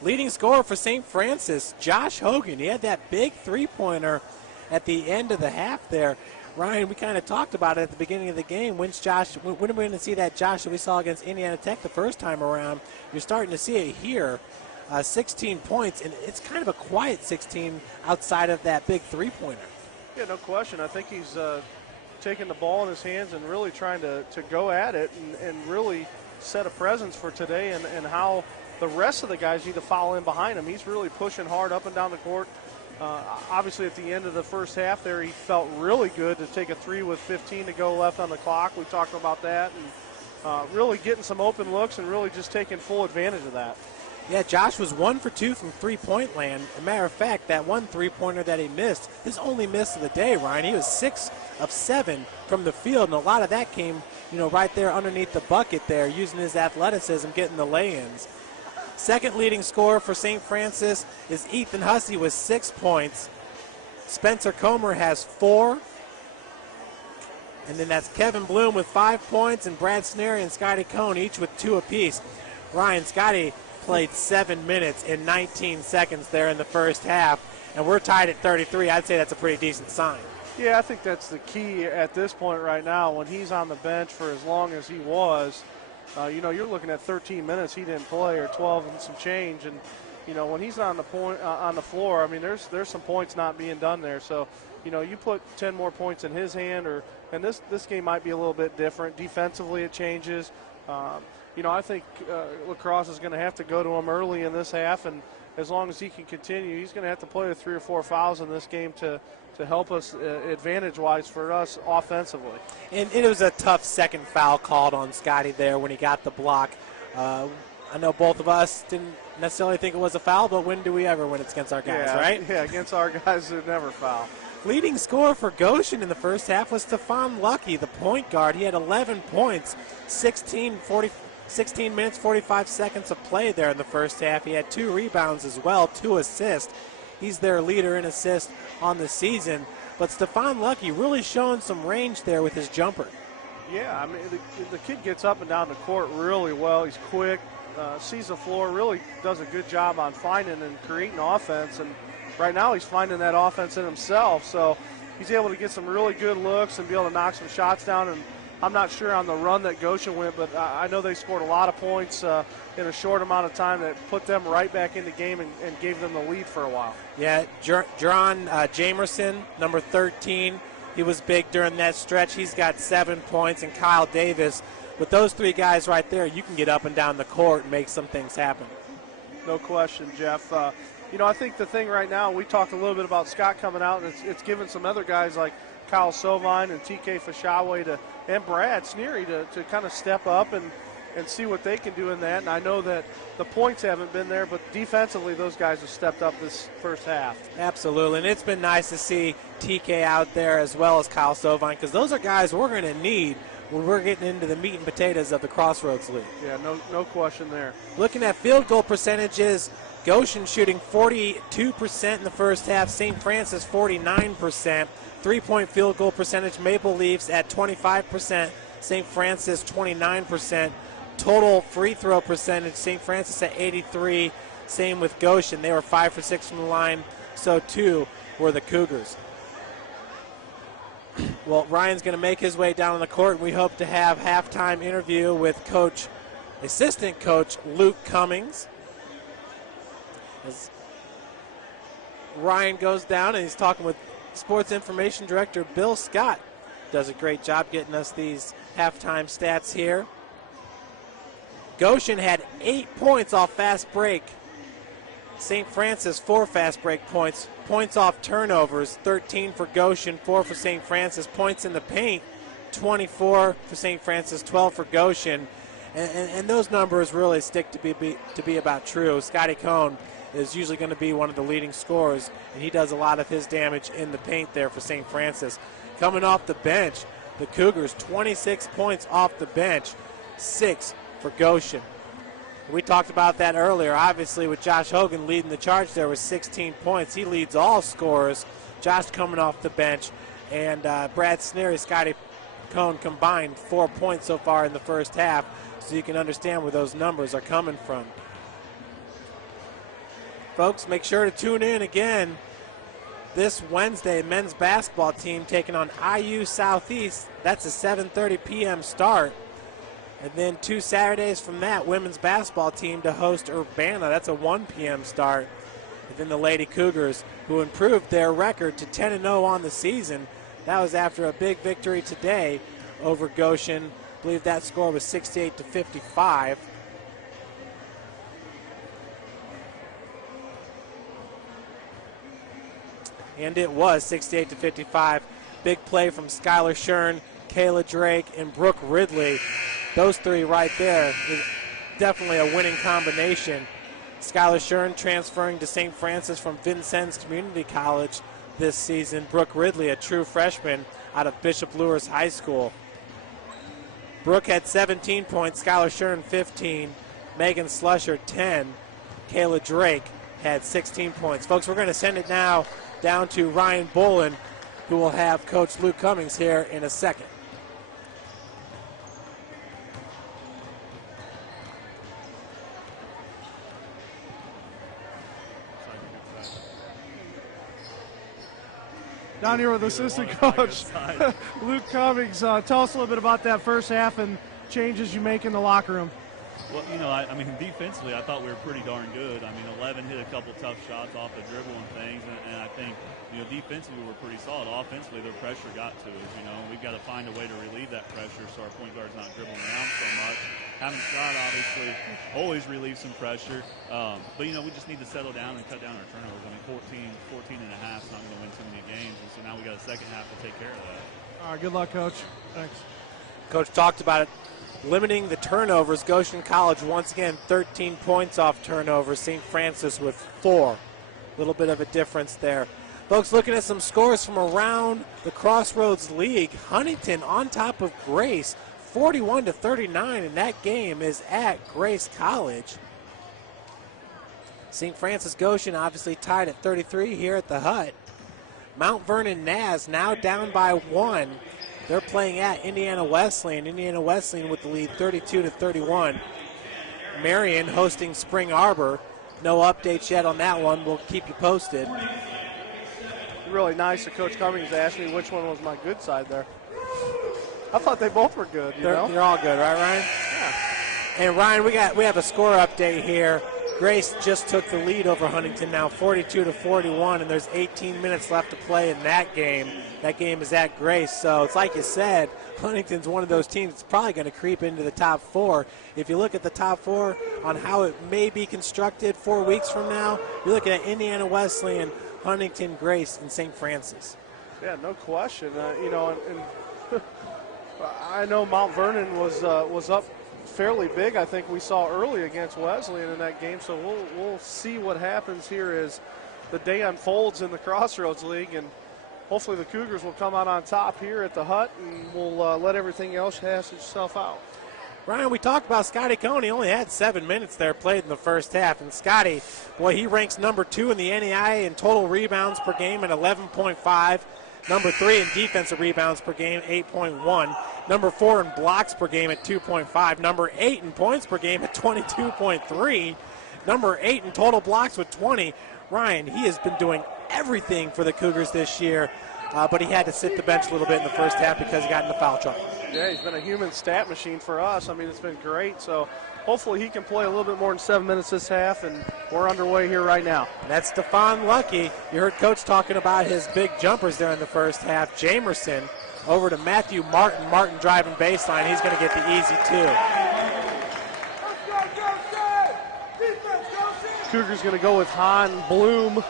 Leading scorer for St. Francis, Josh Hogan. He had that big three-pointer at the end of the half there. Ryan, we kind of talked about it at the beginning of the game. When are we going to see that Josh that we saw against Indiana Tech the first time around? You're starting to see it here. 16 points, and it's kind of a quiet 16 outside of that big three-pointer. Yeah, no question. I think he's taking the ball in his hands and really trying to go at it and really set a presence for today and how the rest of the guys need to follow in behind him. He's really pushing hard up and down the court. Obviously, at the end of the first half there, he felt really good to take a three with 15 to go left on the clock. We talked about that, and really getting some open looks and really just taking full advantage of that. Yeah, Josh was 1 for 2 from three-point land. As a matter of fact, that one three-pointer that he missed, his only miss of the day, Ryan. He was 6 of 7 from the field, and a lot of that came, right there underneath the bucket there, using his athleticism, getting the lay-ins. Second leading scorer for St. Francis is Ethan Hussey with 6 points. Spencer Comer has 4. And then that's Kevin Bloom with 5 points, and Brad Snary and Scotty Cohn each with 2 apiece. Ryan, Scotty played 7 minutes and 19 seconds there in the first half, and we're tied at 33. I'd say that's a pretty decent sign. Yeah, I think that's the key at this point right now. When he's on the bench for as long as he was, you're looking at 13 minutes he didn't play, or 12 and some change, and when he's on the floor, I mean, there's some points not being done there. So, you put 10 more points in his hand, and this game might be a little bit different. Defensively, it changes. I think Lacrosse is going to have to go to him early in this half, and as long as he can continue, he's going to have to play with 3 or 4 fouls in this game to help us advantage-wise for us offensively. And it was a tough second foul called on Scotty there when he got the block. I know both of us didn't necessarily think it was a foul, but when do we ever when it's against our guys, right? Yeah, against our guys, they never foul. Leading scorer for Goshen in the first half was Stephon Lucky, the point guard. He had 11 points, 16 minutes, 45 seconds of play there in the first half. He had 2 rebounds as well, 2 assists. He's their leader in assists on the season. But Stephon Lucky really showing some range there with his jumper. Yeah, I mean, the kid gets up and down the court really well. He's quick, sees the floor, really does a good job on finding and creating offense. And right now he's finding that offense in himself. So he's able to get some really good looks and be able to knock some shots down. And I'm not sure on the run that Goshen went, but I know they scored a lot of points in a short amount of time that put them right back in the game and gave them the lead for a while. Yeah, Jerron Jamerson, number 13, he was big during that stretch. He's got 7 points, and Kyle Davis. With those 3 guys right there, you can get up and down the court and make some things happen. No question, Jeff. I think the thing right now, we talked a little bit about Scott coming out, and it's given some other guys like Kyle Sovine and TK Fashawe and Brad Sneary to kind of step up and see what they can do in that. And I know that the points haven't been there, but defensively those guys have stepped up this first half. Absolutely, and it's been nice to see TK out there as well as Kyle Sovine, because those are guys we're going to need when we're getting into the meat and potatoes of the Crossroads League. Yeah, no question there. Looking at field goal percentages, Goshen shooting 42% in the first half, St. Francis 49%. 3-point field goal percentage, Maple Leafs at 25%, St. Francis 29%. Total free throw percentage, St. Francis at 83%. Same with Goshen. They were 5 for 6 from the line, so too were the Cougars. Well, Ryan's going to make his way down on the court, and we hope to have halftime interview with assistant coach Luke Cummings. As Ryan goes down and he's talking with Sports Information Director Bill Scott. Does a great job getting us these halftime stats here. Goshen had 8 points off fast break. St. Francis 4 fast break points. Points off turnovers, 13 for Goshen, 4 for St. Francis. Points in the paint, 24 for St. Francis, 12 for Goshen. And those numbers really stick to be about true. Scotty Cohn is usually going to be one of the leading scorers, and he does a lot of his damage in the paint there for St. Francis. Coming off the bench, the Cougars, 26 points off the bench, 6 for Goshen. We talked about that earlier. Obviously, with Josh Hogan leading the charge there with 16 points. He leads all scorers. Josh coming off the bench. And Brad Sneary, Scotty Cohn combined 4 points so far in the first half. So you can understand where those numbers are coming from. Folks, make sure to tune in again this Wednesday. Men's basketball team taking on IU Southeast. That's a 7:30 p.m. start. And then 2 Saturdays from that, women's basketball team to host Urbana. That's a 1 p.m. start. And then the Lady Cougars, who improved their record to 10-0 on the season. That was after a big victory today over Goshen. I believe that score was 68-55. And it was 68-55. Big play from Skylar Shern, Kayla Drake, and Brooke Ridley. Those three right there is definitely a winning combination. Skylar Shern transferring to St. Francis from Vincennes Community College this season. Brooke Ridley, a true freshman out of Bishop Lewis High School. Brooke had 17 points, Skylar Shern 15, Megan Slusher 10, Kayla Drake had 16 points. Folks, we're going to send it now down to Ryan Bolin, who will have Coach Luke Cummings here in a second. Down here with assistant coach Luke Cummings. Tell us a little bit about that first half and changes you make in the locker room. Well, I mean, defensively, I thought we were pretty darn good. I mean, 11 hit a couple tough shots off the dribble and things, and I think, defensively we were pretty solid. Offensively, their pressure got to us, We've got to find a way to relieve that pressure so our point guard's not dribbling around so much. Having Scott, obviously, always relieves some pressure, but, we just need to settle down and cut down our turnovers. I mean, 14 and a half is not going to win too many games, and so now we got a second half to take care of that. All right, good luck, Coach. Thanks. Coach talked about it. Limiting the turnovers. Goshen College, once again, 13 points off turnovers. St. Francis with 4. A little bit of a difference there. Folks, looking at some scores from around the Crossroads League. Huntington on top of Grace, 41-39, and that game is at Grace College. St. Francis Goshen obviously tied at 33 here at the Hut. Mount Vernon Naz now down by 1. They're playing at Indiana Wesleyan. Indiana Wesleyan with the lead 32-31. Marion hosting Spring Arbor. No updates yet on that one. We'll keep you posted. Really nice of Coach Cummings to ask me which one was my good side there. I thought they both were good, They're all good, right, Ryan? Yeah. And Ryan, we have a score update here. Grace just took the lead over Huntington now, 42-41, and there's 18 minutes left to play in that game. That game is at Grace, so it's like you said, Huntington's one of those teams that's probably going to creep into the top 4. If you look at the top 4 on how it may be constructed 4 weeks from now, you're looking at Indiana Wesleyan, Huntington, Grace, and St. Francis. Yeah, no question. I know Mount Vernon was up fairly big. I think we saw early against Wesleyan in that game, so we'll see what happens here as the day unfolds in the Crossroads League, and hopefully the Cougars will come out on top here at the Hut, and we'll let everything else hash itself out. Ryan, we talked about Scotty Cohn. He only had 7 minutes there played in the first half. And Scotty, boy, he ranks number 2 in the NAIA in total rebounds per game at 11.5. Number 3 in defensive rebounds per game, 8.1. Number 4 in blocks per game at 2.5. Number 8 in points per game at 22.3. Number 8 in total blocks with 20. Ryan, he has been doing everything for the Cougars this year, but he had to sit the bench a little bit in the first half because he got into foul trouble. Yeah, he's been a human stat machine for us. I mean, it's been great. So hopefully he can play a little bit more than 7 minutes this half, and we're underway here right now. And that's Stephon Lucky. You heard Coach talking about his big jumpers there in the first half. Jamerson over to Matthew Martin. Martin driving baseline. He's going to get the easy 2. Cougars going to go with Hahn, Bloom,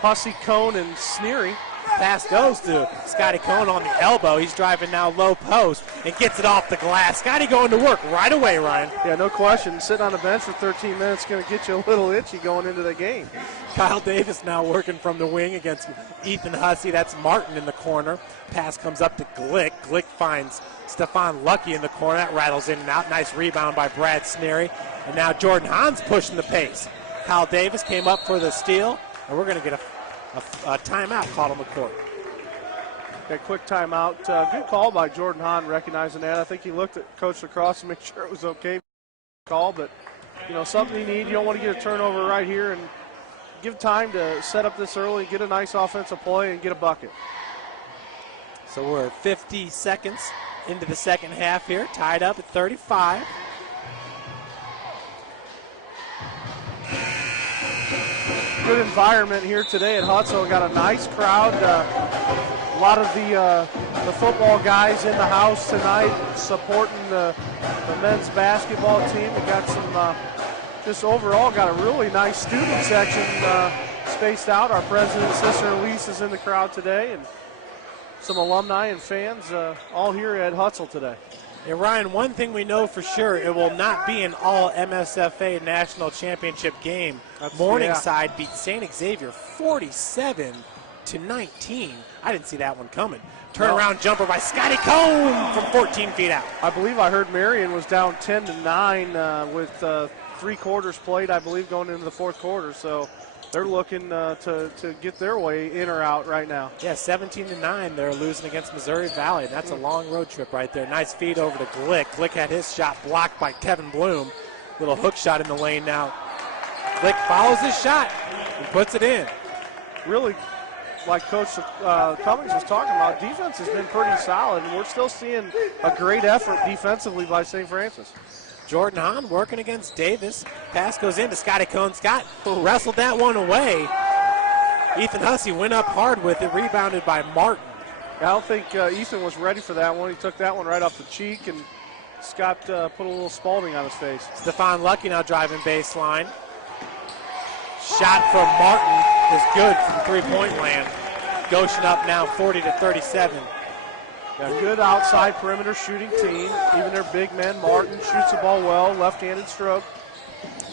Hussey, Cone, and Sneary. Pass goes to Scotty Cohn on the elbow. He's driving now low post and gets it off the glass. Scotty going to work right away, Ryan. Yeah, no question. Sitting on the bench for 13 minutes is going to get you a little itchy going into the game. Kyle Davis now working from the wing against Ethan Hussey. That's Martin in the corner. Pass comes up to Glick. Glick finds Stefan Lucky in the corner. That rattles in and out. Nice rebound by Brad Sneary. And now Jordan Hahn's pushing the pace. Kyle Davis came up for the steal, and we're going to get a timeout called on the court. Okay, quick timeout. Good call by Jordan Hahn recognizing that. I think he looked at Coach Lacrosse to make sure it was okay call, but, something you need. You don't want to get a turnover right here and give time to set up this early, get a nice offensive play, and get a bucket. So we're 50 seconds into the second half here, tied up at 35. Good environment here today at Hutzel. Got a nice crowd. A lot of the football guys in the house tonight supporting the men's basketball team. We got some, just overall got a really nice student section spaced out. Our president's sister Elise is in the crowd today, and some alumni and fans all here at Hutzel today. Yeah, Ryan, one thing we know for sure, it will not be an all MSFA national championship game. Morningside beat St. Xavier 47-19. I didn't see that one coming. Turnaround jumper by Scotty Cohn from 14 feet out. I believe I heard Marion was down 10-9 with 3 quarters played, I believe, going into the fourth quarter. So they're looking to get their way in or out right now. Yeah, 17-9. They're losing against Missouri Valley. That's a long road trip right there. Nice feed over to Glick. Glick had his shot blocked by Kevin Bloom. Little hook shot in the lane now. Glick follows his shot and puts it in. Really, like Coach Cummings was talking about, defense has been pretty solid, and we're still seeing a great effort defensively by St. Francis. Jordan Hahn working against Davis. Pass goes into Scotty Cohn. Scott wrestled that one away. Ethan Hussey went up hard with it, rebounded by Martin. I don't think Ethan was ready for that one. He took that one right off the cheek, and Scott put a little Spalding on his face. Stefan Lucky now driving baseline. Shot from Martin is good from three-point land. Goshen up now 40-37. Got a good outside perimeter shooting team. Even their big man, Martin, shoots the ball well, left-handed stroke.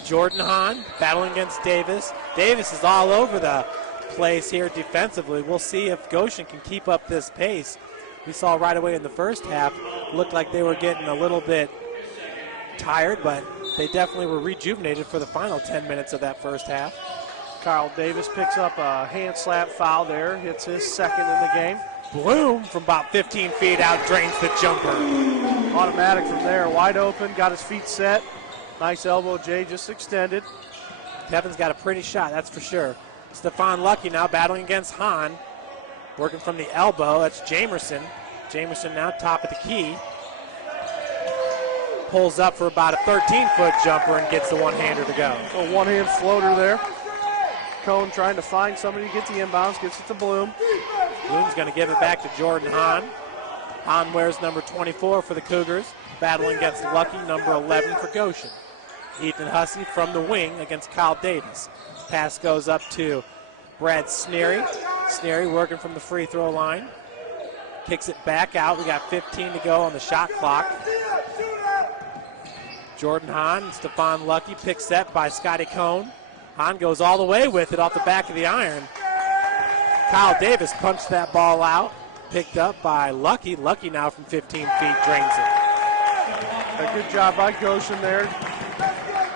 Jordan Hahn battling against Davis. Davis is all over the place here defensively. We'll see if Goshen can keep up this pace. We saw right away in the first half, looked like they were getting a little bit tired, but they definitely were rejuvenated for the final 10 minutes of that first half. Kyle Davis picks up a hand slap foul there, hits his second in the game. Bloom from about 15 feet out drains the jumper. Automatic from there, wide open, got his feet set. Nice elbow, Jay just extended. Kevin's got a pretty shot, that's for sure. Stefan Lucky now battling against Hahn. Working from the elbow, that's Jamerson. Jamerson now top of the key. Pulls up for about a 13-foot jumper and gets the one-hander to go. A one-hand floater there. Cohn trying to find somebody to get the inbounds, gets it to Bloom. Bloom's going to give it back to Jordan Hahn. Hahn wears number 24 for the Cougars, battling against Lucky, number 11 for Goshen. Ethan Hussey from the wing against Kyle Davis. Pass goes up to Brad Sneary. Sneary working from the free throw line. Kicks it back out. We got 15 to go on the shot clock. Jordan Hahn and Stefan Lucky pick set by Scotty Cohn. Hahn goes all the way with it off the back of the iron. Kyle Davis punched that ball out. Picked up by Lucky. Lucky now from 15 feet drains it. A good job by Goshen there.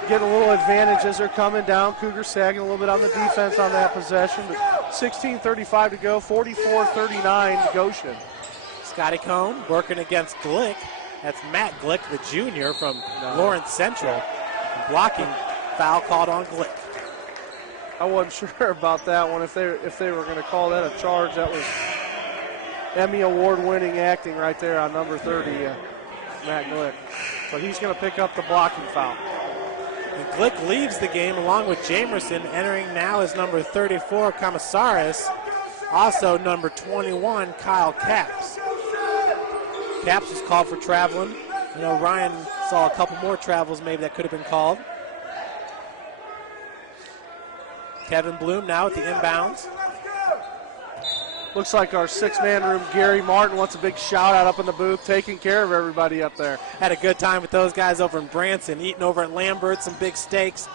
Get a little advantage as they're coming down. Cougars sagging a little bit on the defense on that possession. But 16:35 to go, 44-39 Goshen. Scotty Cohn working against Glick. That's Matt Glick, the junior from Lawrence Central. Blocking foul called on Glick. I wasn't sure about that one. If they were going to call that a charge, that was Emmy Award-winning acting right there on number 30, Matt Glick. So he's going to pick up the blocking foul. And Glick leaves the game along with Jamerson. Entering now is number 34, Comissaris. Also number 21, Kyle Capps. Capps was called for traveling. You know, Ryan saw a couple more travels maybe that could have been called. Kevin Bloom now at the inbounds. Looks like our six-man room, Gary Martin, wants a big shout-out up in the booth, taking care of everybody up there. Had a good time with those guys over in Branson, eating over at Lambert, some big steaks.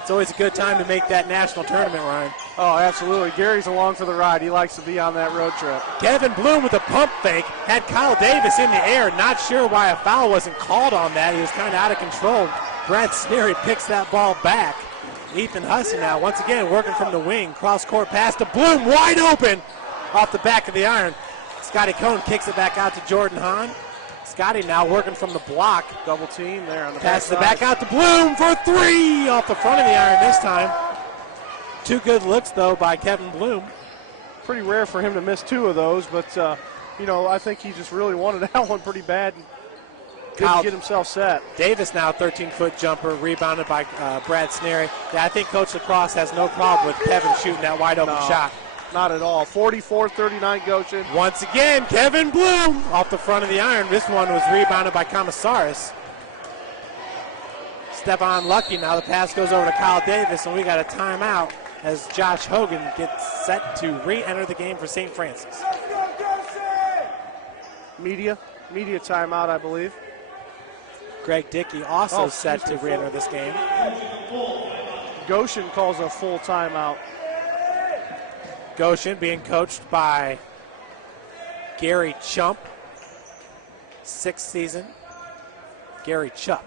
It's always a good time to make that national tournament, Ryan. Oh, absolutely. Gary's along for the ride. He likes to be on that road trip. Kevin Bloom with a pump fake. Had Kyle Davis in the air. Not sure why a foul wasn't called on that. He was kind of out of control. Brad Sneary picks that ball back. Ethan Hussey now, once again, working from the wing. Cross-court pass to Bloom, wide open off the back of the iron. Scotty Cohn kicks it back out to Jordan Hahn. Scotty now working from the block. Double team there on the Passes it back out to Bloom for three off the front of the iron this time. Two good looks, though, by Kevin Bloom. Pretty rare for him to miss two of those, but, I think he just really wanted that one pretty bad and didn't get himself set. Davis now 13-foot jumper, rebounded by Brad Sneary. Yeah, I think Coach Lacrosse has no problem with Kevin shooting that wide-open shot. Not at all. 44-39 Goshen. Once again, Kevin Bloom off the front of the iron. This one was rebounded by Komisaris. Stephon Lucky. Now the pass goes over to Kyle Davis, and we got a timeout as Josh Hogan gets set to re-enter the game for St. Francis. Media timeout, I believe. Greg Dickey also set to re-enter this game. Goshen calls a full timeout. Goshen being coached by Gary Chump. Sixth season, Gary Chump.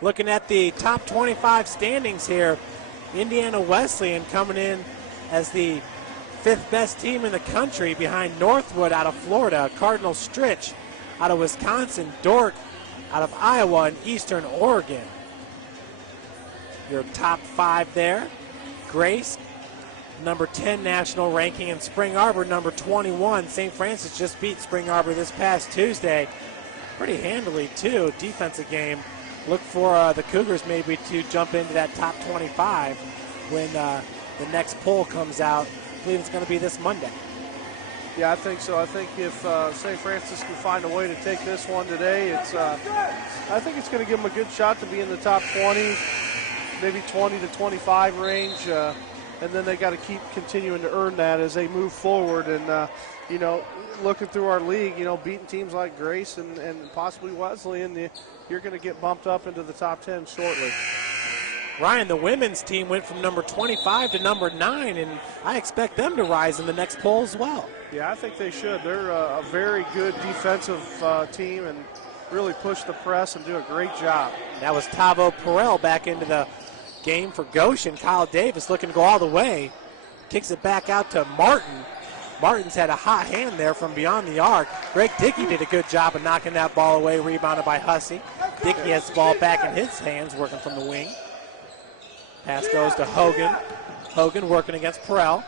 Looking at the top 25 standings here, Indiana Wesleyan coming in as the fifth best team in the country behind Northwood out of Florida, Cardinal Stritch out of Wisconsin, Dork out of Iowa, and Eastern Oregon. Your top five there. Grace, number 10 national ranking, and Spring Arbor, number 21. St. Francis just beat Spring Arbor this past Tuesday. Pretty handily, too. Defensive game. Look for the Cougars maybe to jump into that top 25 when the next poll comes out. I believe it's going to be this Monday. Yeah, I think so. I think if St. Francis can find a way to take this one today, I think it's going to give them a good shot to be in the top 20, maybe 20 to 25 range, and then they got to keep continuing to earn that as they move forward. And looking through our league, beating teams like Grace and possibly Wesleyan, you're going to get bumped up into the top 10 shortly. Ryan, the women's team went from number 25 to number 9, and I expect them to rise in the next poll as well. Yeah, I think they should. They're a very good defensive team and really push the press and do a great job. That was Tavo Perel back into the game for Goshen. Kyle Davis looking to go all the way. Kicks it back out to Martin. Martin's had a hot hand there from beyond the arc. Greg Dickey did a good job of knocking that ball away, rebounded by Hussey. Dickey has the ball back in his hands, working from the wing. Pass goes to Hogan. Hogan working against Perel.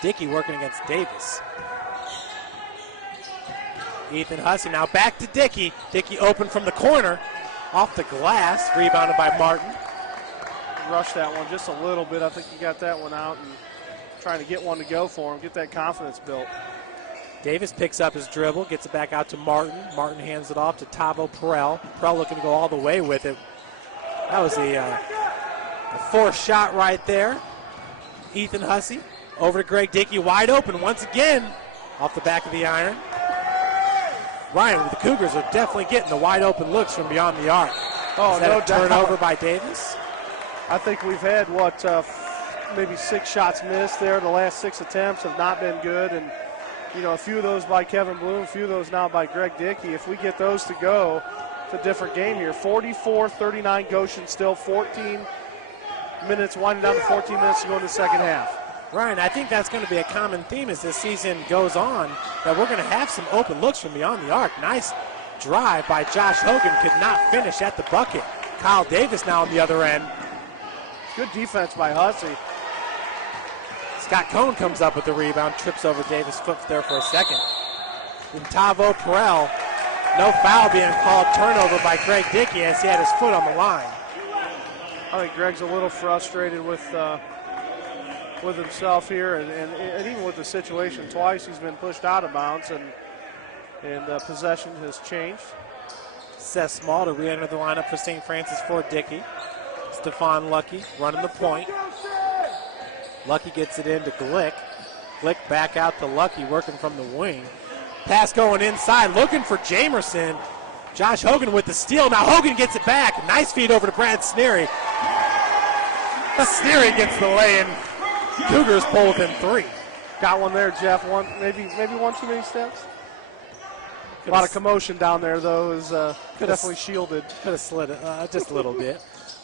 Dickey working against Davis. Ethan Hussey now back to Dickey. Dickey open from the corner. Off the glass, rebounded by Martin. Rushed that one just a little bit. I think he got that one out and trying to get one to go for him, get that confidence built. Davis picks up his dribble, gets it back out to Martin. Martin hands it off to Tavo Perel. Perel looking to go all the way with it. That was the fourth shot right there. Ethan Hussey over to Greg Dickey, wide open once again off the back of the iron. Ryan, the Cougars are definitely getting the wide open looks from beyond the arc. Oh, Is that no a turnover by Davis? I think we've had, maybe 6 shots missed there. The last 6 attempts have not been good. And, a few of those by Kevin Bloom, a few of those now by Greg Dickey. If we get those to go, it's a different game here. 44-39 Goshen, still 14 minutes, winding down to 14 minutes to go in the second half. Ryan, I think that's going to be a common theme as this season goes on, that we're going to have some open looks from beyond the arc. Nice drive by Josh Hogan, could not finish at the bucket. Kyle Davis now on the other end. Good defense by Hussey. Scott Cohn comes up with the rebound, trips over Davis' foot there for a second. And Tavo Perel, no foul being called, turnover by Greg Dickey as he had his foot on the line. I think Greg's a little frustrated with himself here, and even with the situation twice, he's been pushed out of bounds, and possession has changed. Seth Small to re-enter the lineup for St. Francis for Dickey. Stephon Lucky running the point. Lucky gets it into Glick. Glick back out to Lucky, working from the wing. Pass going inside, looking for Jamerson. Josh Hogan with the steal. Now Hogan gets it back. Nice feed over to Brad Sneary. Sneary gets the lay-in. Cougars pull within 3. Got one there, Jeff. Maybe one too many steps. A lot of commotion down there, though. Is definitely shielded. Could have slid it just a little bit.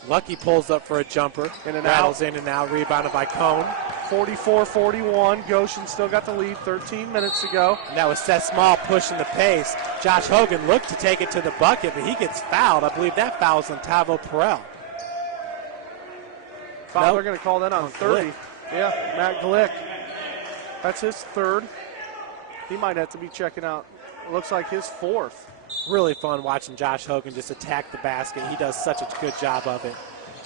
Lucky pulls up for a jumper. In and rattles out. in and out. Rebounded by Cone. 44-41. Goshen still got the lead. 13 minutes to go. And that was Seth Small pushing the pace. Josh Hogan looked to take it to the bucket, but he gets fouled. I believe that foul's on Tavo Perel. Foul, Nope. they're going to call that on 30. Glick. Yeah, Matt Glick. That's his 3rd. He might have to be checking out. It looks like his 4th. Really fun watching Josh Hogan just attack the basket. He does such a good job of it.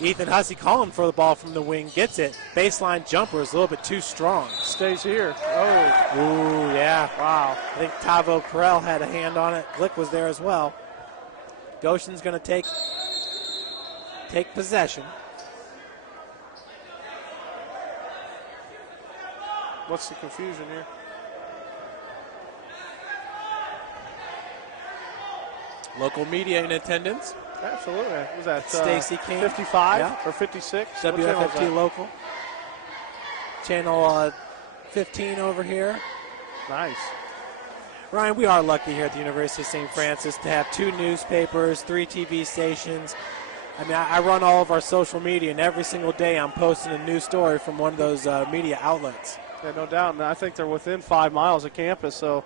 Ethan Hussey calling for the ball from the wing. Gets it. Baseline jumper is a little bit too strong. Stays here. Oh. Ooh, yeah. Wow. I think Tavo Perel had a hand on it. Glick was there as well. Goshen's going to take possession. What's the confusion here? Local media in attendance. Absolutely. Was that Stacy King. 55 Yeah. or 56? What channel is WFFT that? local. Channel 15 over here. Nice. Ryan, we are lucky here at the University of St. Francis to have 2 newspapers, 3 TV stations. I mean, I run all of our social media, and every single day I'm posting a new story from one of those media outlets. Yeah, no doubt. And I think they're within 5 miles of campus, so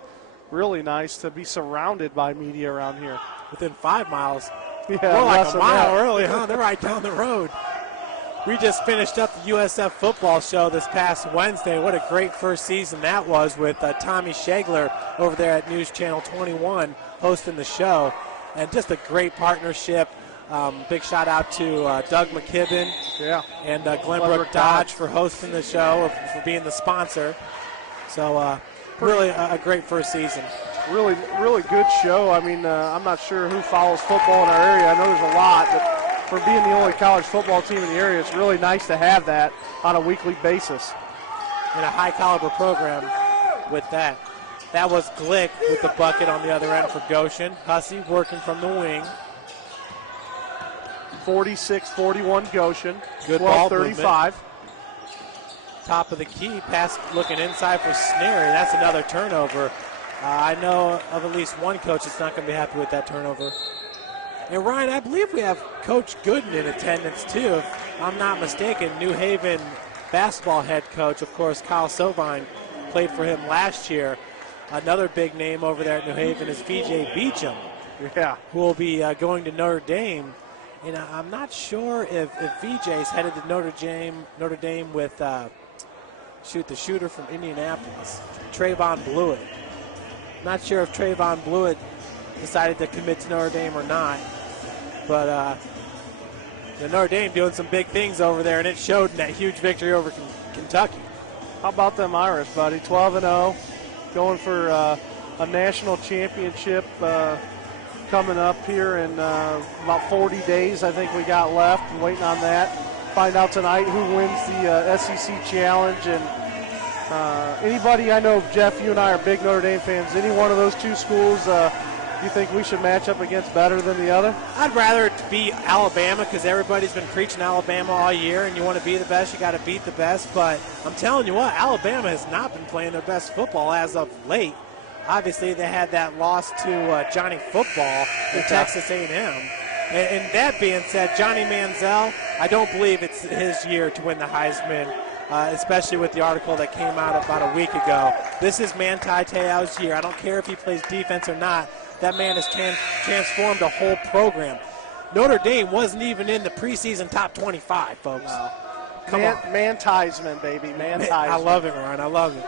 really nice to be surrounded by media around here. Within 5 miles. Yeah, More like less a than mile that. early, huh? They're right down the road. We just finished up the USF football show this past Wednesday. What a great first season that was with Tommy Shagler over there at News Channel 21 hosting the show. And just a great partnership. Big shout out to Doug McKibben and Glenbrook Dodge for hosting the show, for being the sponsor. So really a great first season. Really, really good show. I mean, I'm not sure who follows football in our area. I know there's a lot, but for being the only college football team in the area, it's really nice to have that on a weekly basis. And a high-caliber program with that. That was Glick with the bucket on the other end for Goshen. Hussey working from the wing. 46-41 Goshen. Good ball 12-35. Top of the key, pass looking inside for Sneary. That's another turnover. I know of at least one coach that's not going to be happy with that turnover. And Ryan, I believe we have Coach Gooden in attendance too. If I'm not mistaken, New Haven basketball head coach, of course, Kyle Sovine played for him last year. Another big name over there at New Haven is VJ Beecham, who will be going to Notre Dame. And I'm not sure if VJ's headed to Notre Dame with the shooter from Indianapolis, Trayvon Blewett. Not sure if Trayvon Blewett decided to commit to Notre Dame or not, but the Notre Dame doing some big things over there, and it showed in that huge victory over Kentucky. How about them Irish, buddy? 12-0, going for a national championship coming up here in about 40 days. I think we got left. I'm waiting on that. Find out tonight who wins the SEC Challenge. And anybody, I know, Jeff, you and I are big Notre Dame fans. Any one of those two schools you think we should match up against better than the other? I'd rather it be Alabama, because everybody's been preaching Alabama all year, and you want to be the best, you got to beat the best. But I'm telling you what, Alabama has not been playing their best football as of late. Obviously, they had that loss to Johnny Football in Texas A&M. And that being said, Johnny Manziel, I don't believe it's his year to win the Heisman, especially with the article that came out about a week ago. This is Manti Te'o's year. I don't care if he plays defense or not. That man has transformed a whole program. Notre Dame wasn't even in the preseason top 25, folks. No. Come on. Man-Theismann, baby. Man-Theismann. I love it, Ryan. I love it.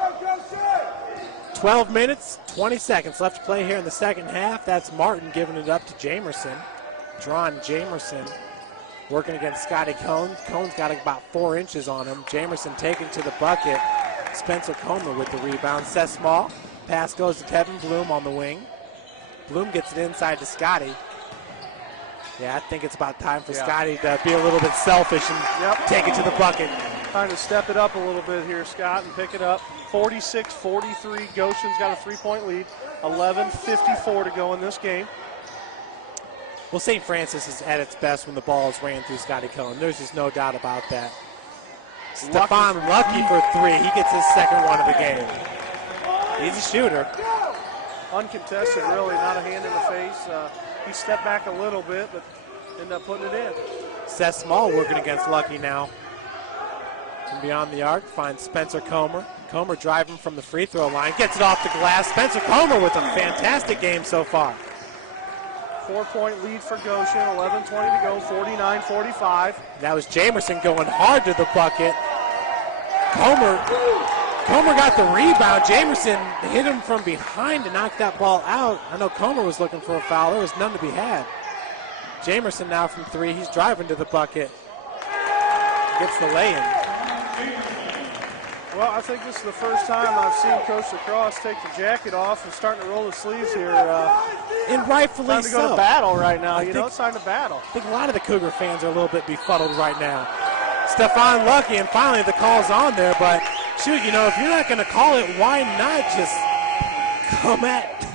12 minutes, 20 seconds left to play here in the second half. That's Martin giving it up to Jamerson. Dron Jamerson working against Scotty Cone. Cone's got about 4 inches on him. Jamerson taking to the bucket. Spencer Comer with the rebound. Seth Small. Pass goes to Kevin Bloom on the wing. Bloom gets it inside to Scotty. Yeah, I think it's about time for Scotty to be a little bit selfish and take it to the bucket. trying to step it up a little bit here, Scott, and pick it up. 46-43. Goshen's got a 3-point lead. 11:54 to go in this game. Well, St. Francis is at its best when the ball is ran through Scotty Cohen. There's just no doubt about that. Stefan Lucky for 3. He gets his second one of the game. He's a shooter. Uncontested, really, not a hand in the face. He stepped back a little bit, but ended up putting it in. Seth Small working against Lucky now. From beyond the arc, finds Spencer Comer. Comer driving from the free throw line, gets it off the glass. Spencer Comer with a fantastic game so far. 4-point lead for Goshen, 11:20 to go, 49-45. That was Jamerson going hard to the bucket. Comer got the rebound. Jamerson hit him from behind to knock that ball out. I know Comer was looking for a foul. There was none to be had. Jamerson now from 3. He's driving to the bucket. Gets the lay-in. Well, I think this is the first time I've seen Coach Lacrosse take the jacket off and starting to roll the sleeves here. And rightfully time to go so. to battle right now. I It's time to battle. I think a lot of the Cougar fans are a little bit befuddled right now. Stefan Lucky, and finally the call's on there, but shoot, if you're not going to call it, why not just come at?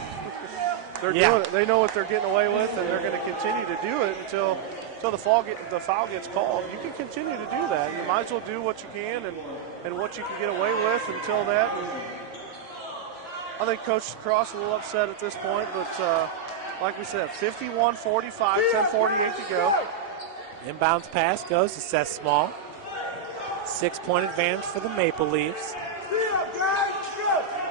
They're doing it. They know what they're getting away with, and they're going to continue to do it until the foul gets called. You can continue to do that. You might as well do what you can and what you can get away with until that. And I think Coach Cross is a little upset at this point, but like we said, 51-45, 10:48 to go. Inbounds pass goes to Seth Small. 6-point advantage for the Maple Leafs.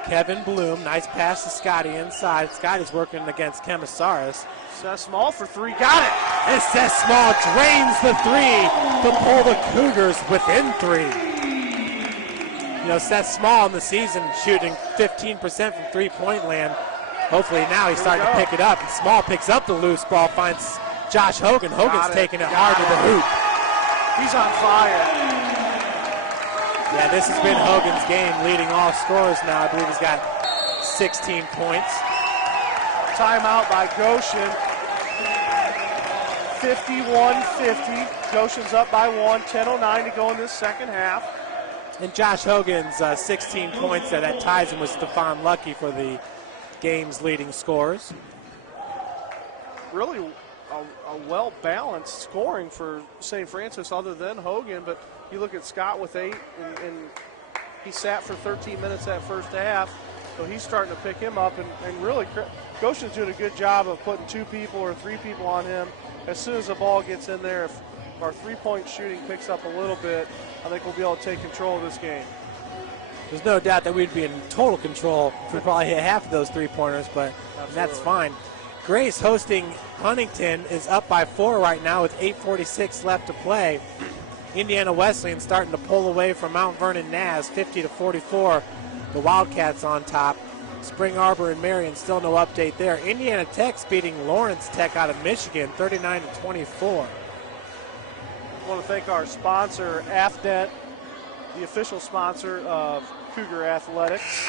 Kevin Bloom, nice pass to Scotty inside. Scotty's working against Kemisaris. Seth Small for 3, got it! And Seth Small drains the 3 to pull the Cougars within 3. Seth Small in the season shooting 15% from three-point land. Hopefully now he's starting to pick it up. And Small picks up the loose ball, finds Josh Hogan. Hogan's taking it hard to the hoop. He's on fire. Yeah, this has been Hogan's game, leading all scorers now. I believe he's got 16 points. Timeout by Goshen. 51-50. Goshen's up by 1. 10:09 to go in this second half. And Josh Hogan's 16 points that ties him with Stefan Lucky for the game's leading scorers. Really a well-balanced scoring for St. Francis other than Hogan, but you look at Scott with 8, and he sat for 13 minutes that first half, so he's starting to pick him up, and really Goshen's doing a good job of putting 2 people or 3 people on him. As soon as the ball gets in there, if our three-point shooting picks up a little bit, I think we'll be able to take control of this game. There's no doubt that we'd be in total control if we probably hit half of those three-pointers, but that's fine. Grace, hosting Huntington, is up by 4 right now with 8:46 left to play. Indiana Wesleyan starting to pull away from Mount Vernon Naz, 50-44. The Wildcats on top. Spring Arbor and Marion, still no update there. Indiana Tech's beating Lawrence Tech out of Michigan, 39-24. I want to thank our sponsor, AFNet, the official sponsor of Cougar Athletics.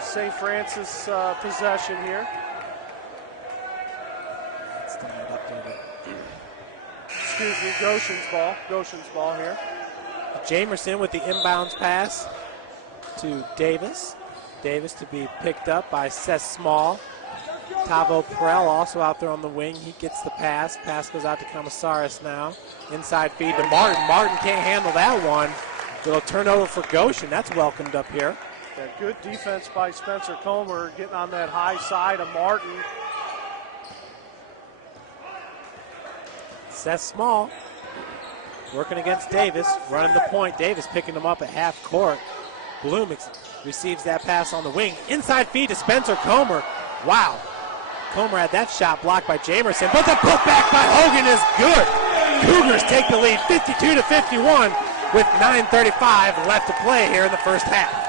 St. Francis possession here. Still not updated. Excuse me, Goshen's ball here. Jamerson with the inbounds pass to Davis. Davis to be picked up by Seth Small. Tavo Perel also out there on the wing. He gets the pass. Pass goes out to Kemisaris now. Inside feed to Martin. Martin can't handle that one. It'll turn over for Goshen. That's welcomed up here. Yeah, good defense by Spencer Comer, getting on that high side of Martin. Seth Small working against Davis, running the point. Davis picking him up at half court. Bloom receives that pass on the wing. Inside feed to Spencer Comer. Wow. Comer had that shot blocked by Jamerson, but the putback by Hogan is good. Cougars take the lead 52-51 with 9:35 left to play here in the first half.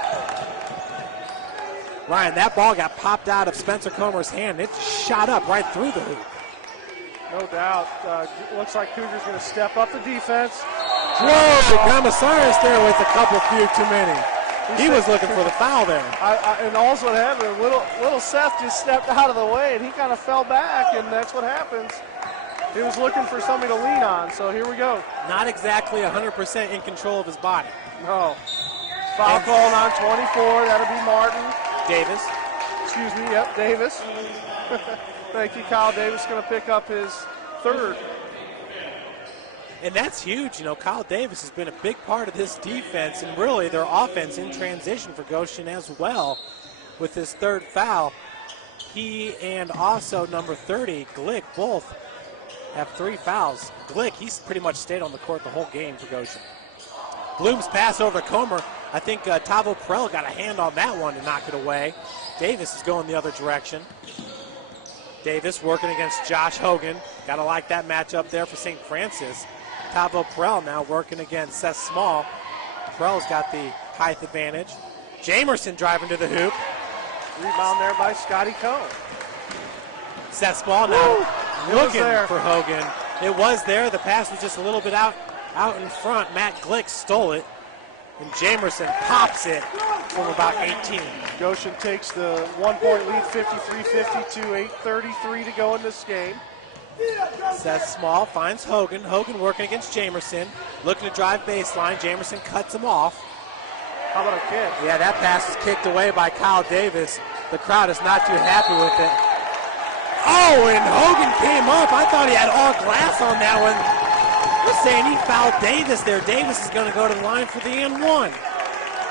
Ryan, that ball got popped out of Spencer Comer's hand. It shot up right through the hoop. No doubt. Looks like Cougars going to step up the defense. Whoa, Kemisaris there with a couple few too many. He was looking for the foul there. And also what happened, little Seth just stepped out of the way, and he kind of fell back, and that's what happens. He was looking for somebody to lean on, so here we go. Not exactly 100% in control of his body. No. Foul called on 24. That'll be Martin. Davis. Excuse me, yep, Davis. Thank you, Kyle Davis going to pick up his third. And that's huge. You know, Kyle Davis has been a big part of this defense and really their offense in transition for Goshen as well with his third foul. He and also number 30, Glick, both have 3 fouls. Glick, he's pretty much stayed on the court the whole game for Goshen. Bloom's pass over to Comer. I think Tavo Perel got a hand on that one to knock it away. Davis is going the other direction. Davis working against Josh Hogan. Got to like that matchup there for St. Francis. Tavo Perel now working against Seth Small. Perel's got the height advantage. Jamerson driving to the hoop. Rebound there by Scotty Cohn. Seth Small now looking for Hogan. It was there. The pass was just a little bit out in front. Matt Glick stole it. And Jamerson pops it from about 18. Goshen takes the 1-point lead, 53-52, 8:33 to go in this game. Seth Small finds Hogan. Hogan working against Jamerson. Looking to drive baseline. Jamerson cuts him off. How about a kick? Yeah, that pass is kicked away by Kyle Davis. The crowd is not too happy with it. Oh, and Hogan came up. I thought he had all glass on that one. They're saying he fouled Davis there. Davis is going to go to the line for the and one.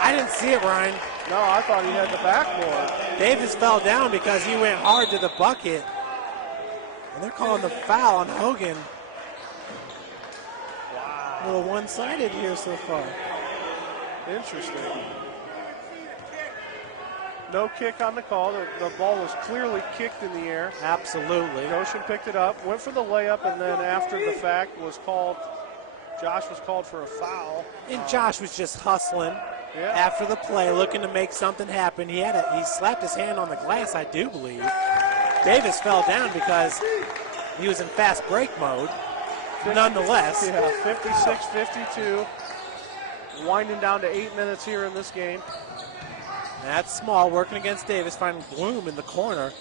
I didn't see it, Ryan. No, I thought he had the backboard. Davis fell down because he went hard to the bucket. And they're calling the foul on Hogan. Wow. A little one-sided here so far. Interesting. No kick on the call. The ball was clearly kicked in the air. Absolutely. Goshen picked it up, went for the layup, and then after the fact was called, Josh was called for a foul. And Josh was just hustling after the play, looking to make something happen. He slapped his hand on the glass, I do believe. Davis fell down because he was in fast break mode. Nonetheless. Yeah, 56-52. Winding down to 8 minutes here in this game. That's Small working against Davis, finding Bloom in the corner.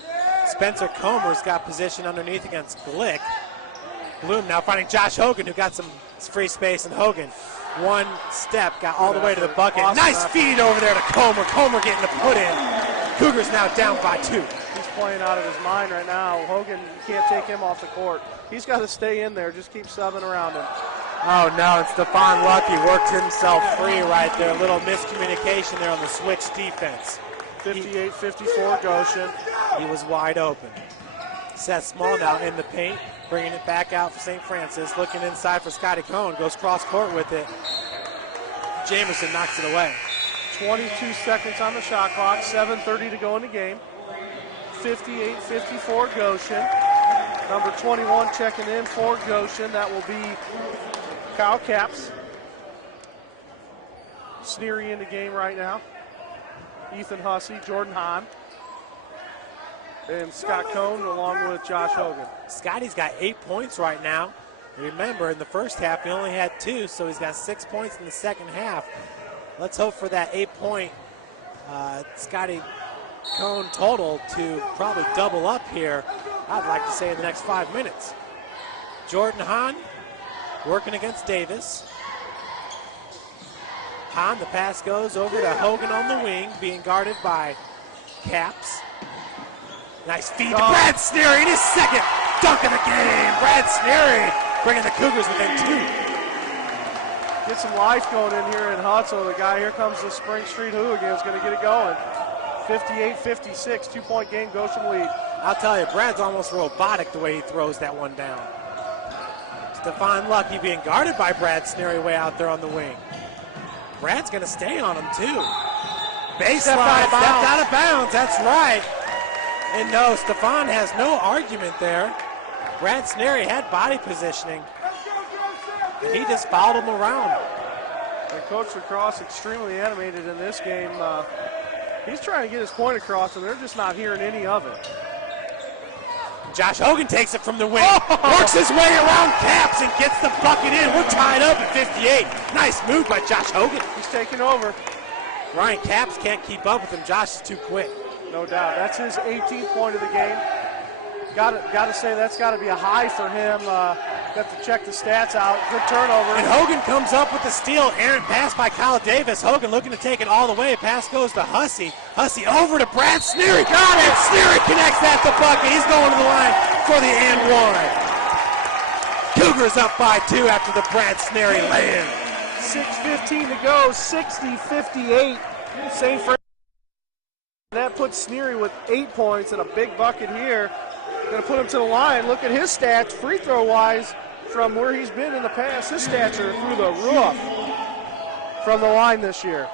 Spencer Comer's got position underneath against Glick. Bloom now finding Josh Hogan, who got some free space, and Hogan, one step, got all the way to the bucket. Awesome nice effort. feed over there to Comer. Comer getting the put in. Cougars now down by 2. He's playing out of his mind right now. Hogan, you can't take him off the court. He's got to stay in there. Just keep subbing around him. Oh, no, and Stephon Lucky worked himself free right there. A little miscommunication there on the switch defense. 58-54 Goshen. He was wide open. Seth Small now in the paint, bringing it back out for St. Francis. Looking inside for Scotty Cohn. Goes cross court with it. Jamerson knocks it away. 22 seconds on the shot clock. 7:30 to go in the game. 58-54 Goshen. Number 21 checking in for Goshen. That will be Kyle Capps. Sneery in the game right now. Ethan Hussey, Jordan Hahn, and Scott Cohn along with Josh Hogan. Scotty's got 8 points right now. Remember, in the first half, he only had 2, so he's got 6 points in the second half. Let's hope for that 8-point Scotty Cohn total to probably double up here, I'd like to say, in the next 5 minutes. Jordan Hahn working against Davis. Hahn, the pass goes over to Hogan on the wing, being guarded by Capps. Nice feed to Brad Sneery in his second dunk of the game. Brad Sneery bringing the Cougars within 2. Get some life going in here in Hutzel. The guy, here comes the Spring Street Hooligans, going to get it going. 58-56, 2-point game, Goshen lead. I'll tell you, Brad's almost robotic the way he throws that one down. Stephon Lucky being guarded by Brad Sneery way out there on the wing. Brad's going to stay on him, too. Baseline, stepped out of bounds, that's right. And no, Stephon has no argument there. Brad Sneery had body positioning. And he just fouled him around. And Coach Lacrosse extremely animated in this game. He's trying to get his point across, and they're just not hearing any of it. Josh Hogan takes it from the wing, works his way around Capps and gets the bucket in. We're tied up at 58. Nice move by Josh Hogan. He's taking over. Ryan Capps can't keep up with him. Josh is too quick. No doubt. That's his 18th point of the game. Got to say that's got to be a high for him. Got to check the stats out. Good turnover. And Hogan comes up with the steal. Errant pass by Kyle Davis. Hogan looking to take it all the way. Pass goes to Hussey. Hussey over to Brad Sneary. Got it. Sneary connects that to bucket. He's going to the line for the and one. Cougars up by 2 after the Brad Sneary lay-in. 6:15 to go. 60-58. St. Francis. That puts Sneary with 8 points and a big bucket here. Going to put him to the line. Look at his stats, free throw wise, from where he's been in the past. His stats are through the roof from the line this year.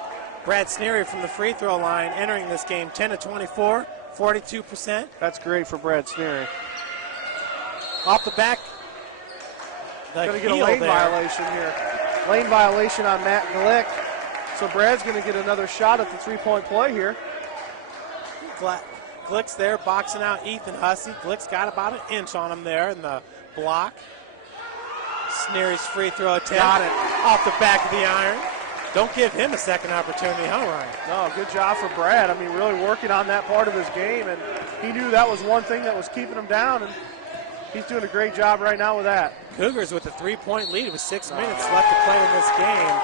Brad Sneary from the free throw line entering this game 10 of 24, 42%. That's great for Brad Sneary. Off the back. Going to get a lane violation here. Lane violation on Matt Glick. So Brad's going to get another shot at the three-point play here. Glick's there boxing out Ethan Hussey. Glick's got about an inch on him there in the block. Sneary's free throw attempt. Got it. Off the back of the iron. Don't give him a second opportunity, huh, Ryan? No, good job for Brad. I mean, really working on that part of his game, and he knew that was one thing that was keeping him down, and he's doing a great job right now with that. Cougars with a 3-point lead with 6 minutes left to play in this game.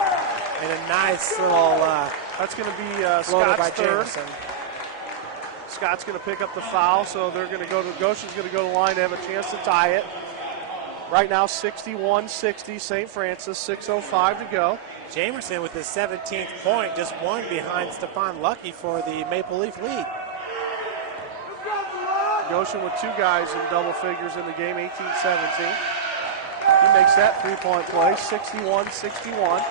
And a nice little that's going to be floater by Scott's third. Jameson. Scott's going to pick up the foul, so they're going to go to Goshen's going to go to the line to have a chance to tie it. Right now, 61-60, St. Francis, 6:05 to go. Jamerson with his 17th point, just one behind Stefan Lucky for the Maple Leaf lead. Goshen with 2 guys in double figures in the game, 18-17. He makes that three-point play, 61-61.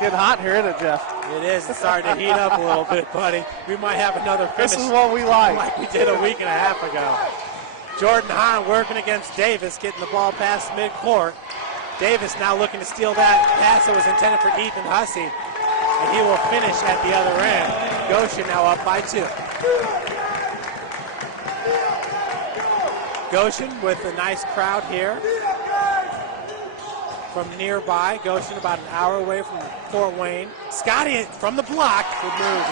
Getting hot here, isn't it, Jeff? It is. It's starting to heat up a little bit, buddy. We might have another finish. This is what we like we did a week and a half ago. Jordan Hahn working against Davis, getting the ball past midcourt. Davis now looking to steal that pass that was intended for Ethan Hussey, and he will finish at the other end. Goshen now up by 2. Goshen with a nice crowd here from nearby. Goshen about an hour away from Fort Wayne. Scotty from the block,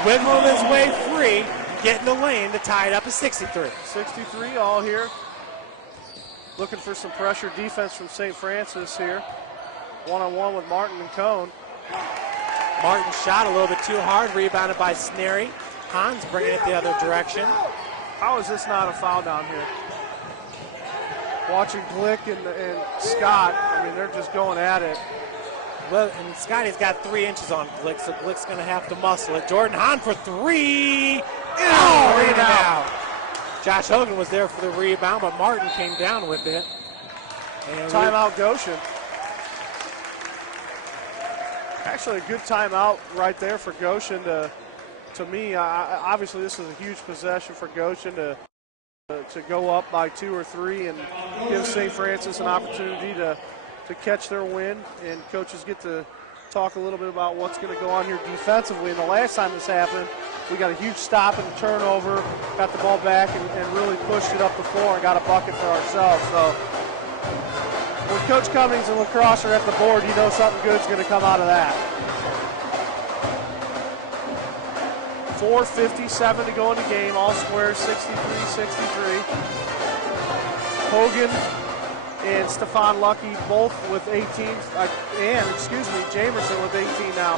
wiggling his way free, getting the lane to tie it up at 63. 63 all here. Looking for some pressure defense from St. Francis here. One-on-one with Martin and Cone. Martin shot a little bit too hard, rebounded by Sneary. Hans bringing it the other direction. How is this not a foul down here? Watching Glick and Scott, I mean, they're just going at it. Well, and Scotty's got 3 inches on Glick, so Glick's going to have to muscle it. Jordan Hahn for 3. Oh, rebound. Josh Hogan was there for the rebound, but Martin came down with it. And timeout Goshen. Actually, a good timeout right there for Goshen. To me, obviously this is a huge possession for Goshen to go up by 2 or 3 and give St. Francis an opportunity to catch their win. And coaches get to talk a little bit about what's going to go on here defensively. And the last time this happened, we got a huge stop and a turnover, got the ball back and really pushed it up the floor and got a bucket for ourselves. So when Coach Cummings and Lacrosse are at the board, you know something good's going to come out of that. 4:57 to go in the game, all squares, 63-63. Hogan and Stefan Lucky both with 18, Jamerson with 18 now.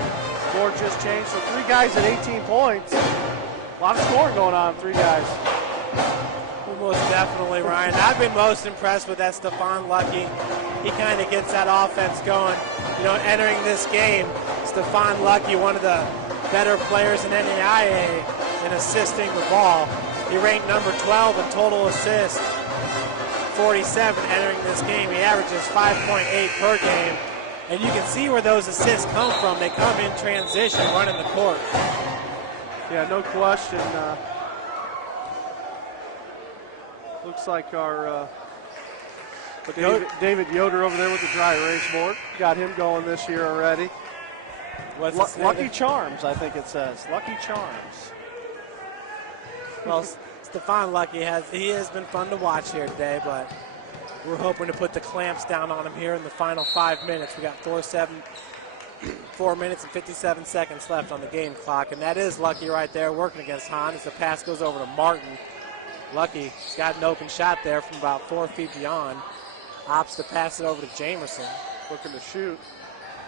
Board just changed, so 3 guys at 18 points. A lot of scoring going on, 3 guys. Well, most definitely, Ryan. I've been most impressed with that Stefan Lucky. He kind of gets that offense going. You know, entering this game, Stefan Lucky, one of the better players in NAIA in assisting the ball. He ranked number 12 in total assists, 47 entering this game. He averages 5.8 per game. And you can see where those assists come from. They come in transition, running the court. Yeah, no question. Looks like our David Yoder over there with the dry erase board. Got him going this year already. Lucky Charms, I think it says. Lucky Charms. Well, Stefan Lucky has been fun to watch here today, but we're hoping to put the clamps down on him here in the final 5 minutes. We got 4 minutes and 57 seconds left on the game clock, and that is Lucky right there working against Hahn as the pass goes over to Martin. Lucky's got an open shot there from about 4 feet beyond. Opts to pass it over to Jamerson. Looking to shoot.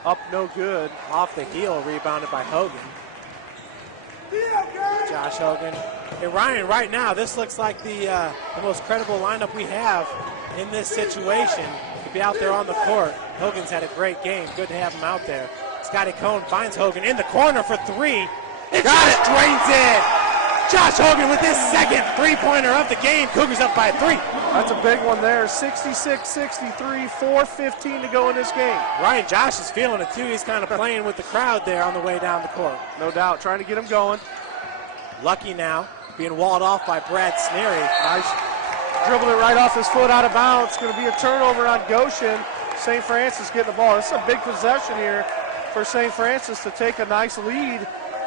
Up, no good. Off the heel, rebounded by Hogan. Josh Hogan. Hey, Ryan, right now, this looks like the most credible lineup we have in this situation to be out there on the court. Hogan's had a great game. Good to have him out there. Scotty Cohn finds Hogan in the corner for 3. It just drains it. Josh Hogan with his second three-pointer of the game. Cougars up by 3. That's a big one there. 66-63, 4:15 to go in this game. Ryan, Josh is feeling it too. He's kind of playing with the crowd there on the way down the court. No doubt, trying to get him going. Lucky now, being walled off by Brad Sneary. Nice. Dribbled it right off his foot out of bounds. It's going to be a turnover on Goshen. St. Francis getting the ball. This is a big possession here for St. Francis to take a nice lead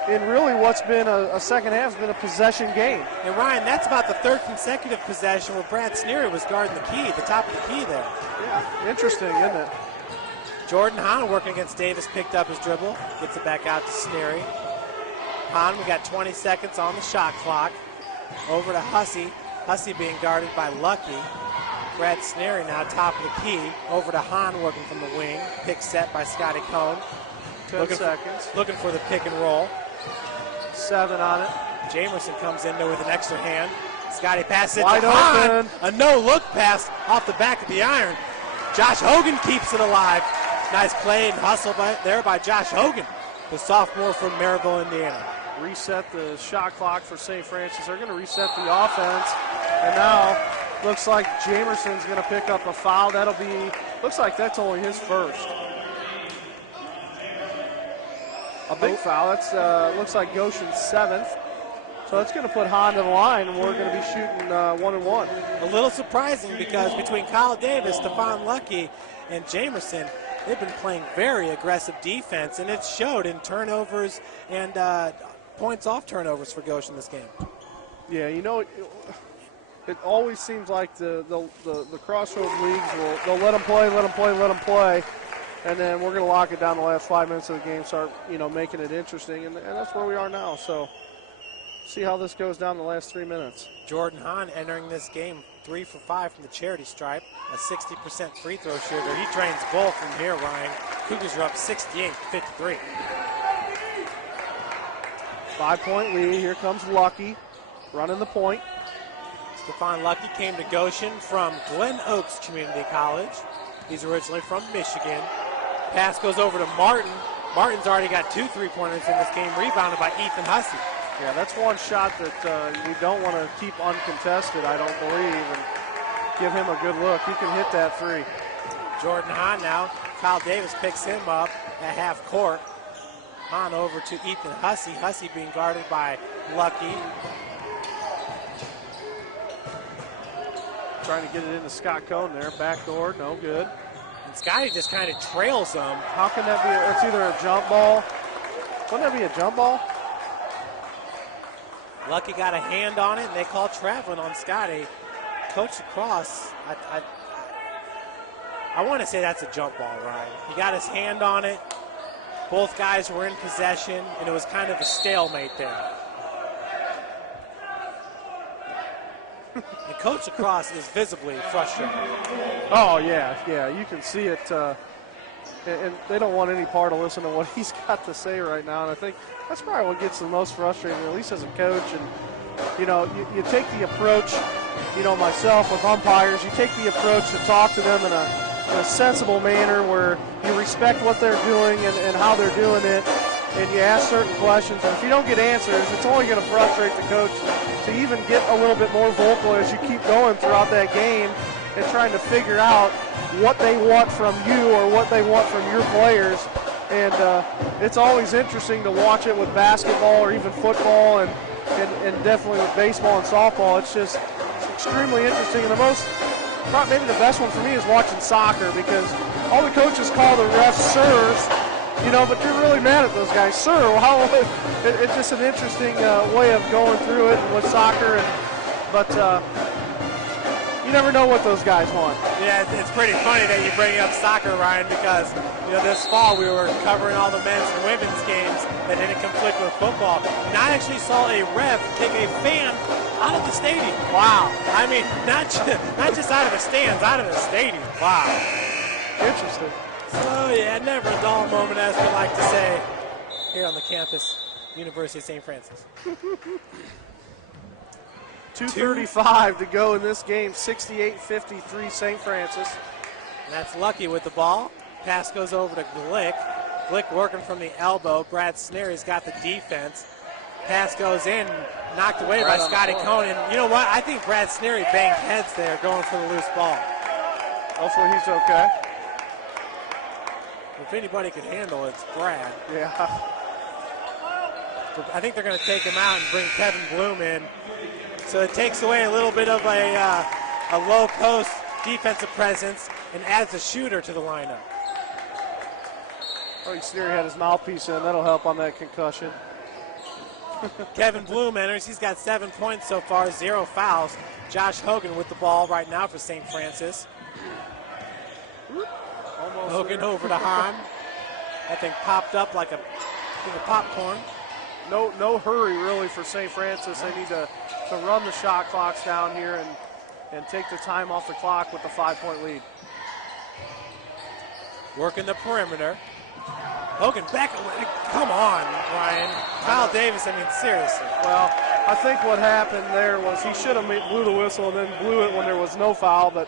in really what's been a second half, has been a possession game. And Ryan, that's about the third consecutive possession where Brad Sneary was guarding the key, the top of the key there. Yeah, interesting, isn't it? Jordan Hahn working against Davis, picked up his dribble, gets it back out to Sneary. Hahn, we got 20 seconds on the shot clock. Over to Hussey. Hussey being guarded by Lucky. Brad Sneary now top of the key. Over to Hahn working from the wing. Pick set by Scotty Cohn. 10 seconds. Looking for the pick and roll. 7 on it. Jamerson comes in there with an extra hand. Scotty passes it Wide to Hahn. open. A no-look pass off the back of the iron. Josh Hogan keeps it alive. Nice play and hustle there by Josh Hogan, the sophomore from Maryville, Indiana. Reset the shot clock for St. Francis. They're going to reset the offense. And now looks like Jamerson's going to pick up a foul. That'll be, looks like that's only his first. A big foul. That's looks like Goshen's 7th. So that's going to put Hahn to the line, and we're going to be shooting 1-1. A little surprising because between Kyle Davis, Stephon Lucky, and Jamerson, they've been playing very aggressive defense, and it showed in turnovers and points off turnovers for Goshen this game. Yeah, you know, it always seems like the Crossroads leagues they'll let them play, and then we're going to lock it down the last 5 minutes of the game, start making it interesting, and that's where we are now. So see how this goes down the last 3 minutes. Jordan Hahn entering this game 3 for 5 from the charity stripe, a 60% free throw shooter. He drains both from here, Ryan. Cougars are up 68-53. 5-point lead. Here comes Lucky running the point. Stephon Lucky came to Goshen from Glen Oaks Community College. He's originally from Michigan. Pass goes over to Martin. Martin's already got 2 3-pointers in this game, rebounded by Ethan Hussey. Yeah, that's one shot that we don't want to keep uncontested, I don't believe, and give him a good look. He can hit that 3. Jordan Hahn now. Kyle Davis picks him up at half court. Hahn over to Ethan Hussey. Hussey being guarded by Lucky. Trying to get it into Scott Cohn there. Backdoor, no good. And Scotty just kind of trails him. How can that be? It's either a jump ball. Wouldn't that be a jump ball? Lucky got a hand on it, and they call traveling on Scotty. Coach across, I want to say that's a jump ball, Ryan. He got his hand on it. Both guys were in possession, and it was kind of a stalemate there. And Coach Across is visibly frustrated. Oh, yeah, you can see it. And they don't want any part of listening to what he's got to say right now. And I think that's probably what gets the most frustrating, at least as a coach. And, you take the approach, myself with umpires, you take the approach to talk to them in a sensible manner where you respect what they're doing and how they're doing it, and you ask certain questions. And if you don't get answers, it's only going to frustrate the coach to even get a little bit more vocal as you keep going throughout that game and trying to figure out what they want from you or what they want from your players. And it's always interesting to watch it with basketball or even football and definitely with baseball and softball. It's just extremely interesting. And maybe the best one for me is watching soccer, because all the coaches call the refs sirs, but you're really mad at those guys. Sir, it's just an interesting way of going through it with soccer. But you never know what those guys want. Yeah, it's pretty funny that you bring up soccer, Ryan, because this fall we were covering all the men's and women's games that didn't conflict with football. And I actually saw a ref take a fan out of the stadium. Wow. I mean, not just out of the stands, out of the stadium. Wow. Interesting. So, yeah, never a dull moment, as we like to say here on the campus, University of St. Francis. 2:35 to go in this game, 68-53 St. Francis. And that's Lucky with the ball. Pass goes over to Glick. Glick working from the elbow. Brad Snary's got the defense. Pass goes in, knocked away by Scotty Cohn. And you know what? I think Brad Snary banged heads there going for the loose ball. Hopefully he's okay. If anybody could handle it, it's Brad. Yeah. I think they're going to take him out and bring Kevin Bloom in. So it takes away a little bit of a low post defensive presence and adds a shooter to the lineup. Oh, Snary had his mouthpiece in. That'll help on that concussion. Kevin Bloom enters. He's got 7 points so far, 0 fouls. Josh Hogan with the ball right now for St. Francis. Almost Hogan there. over to Hahn. That thing popped up like a thing of popcorn. No hurry really for St. Francis. They need to run the shot clocks down here and take the time off the clock with the 5-point lead. Working the perimeter. Hogan back away. Come on, Ryan. Kyle Davis, I mean, seriously. Well, I think what happened there was he should have blew the whistle and then blew it when there was no foul, but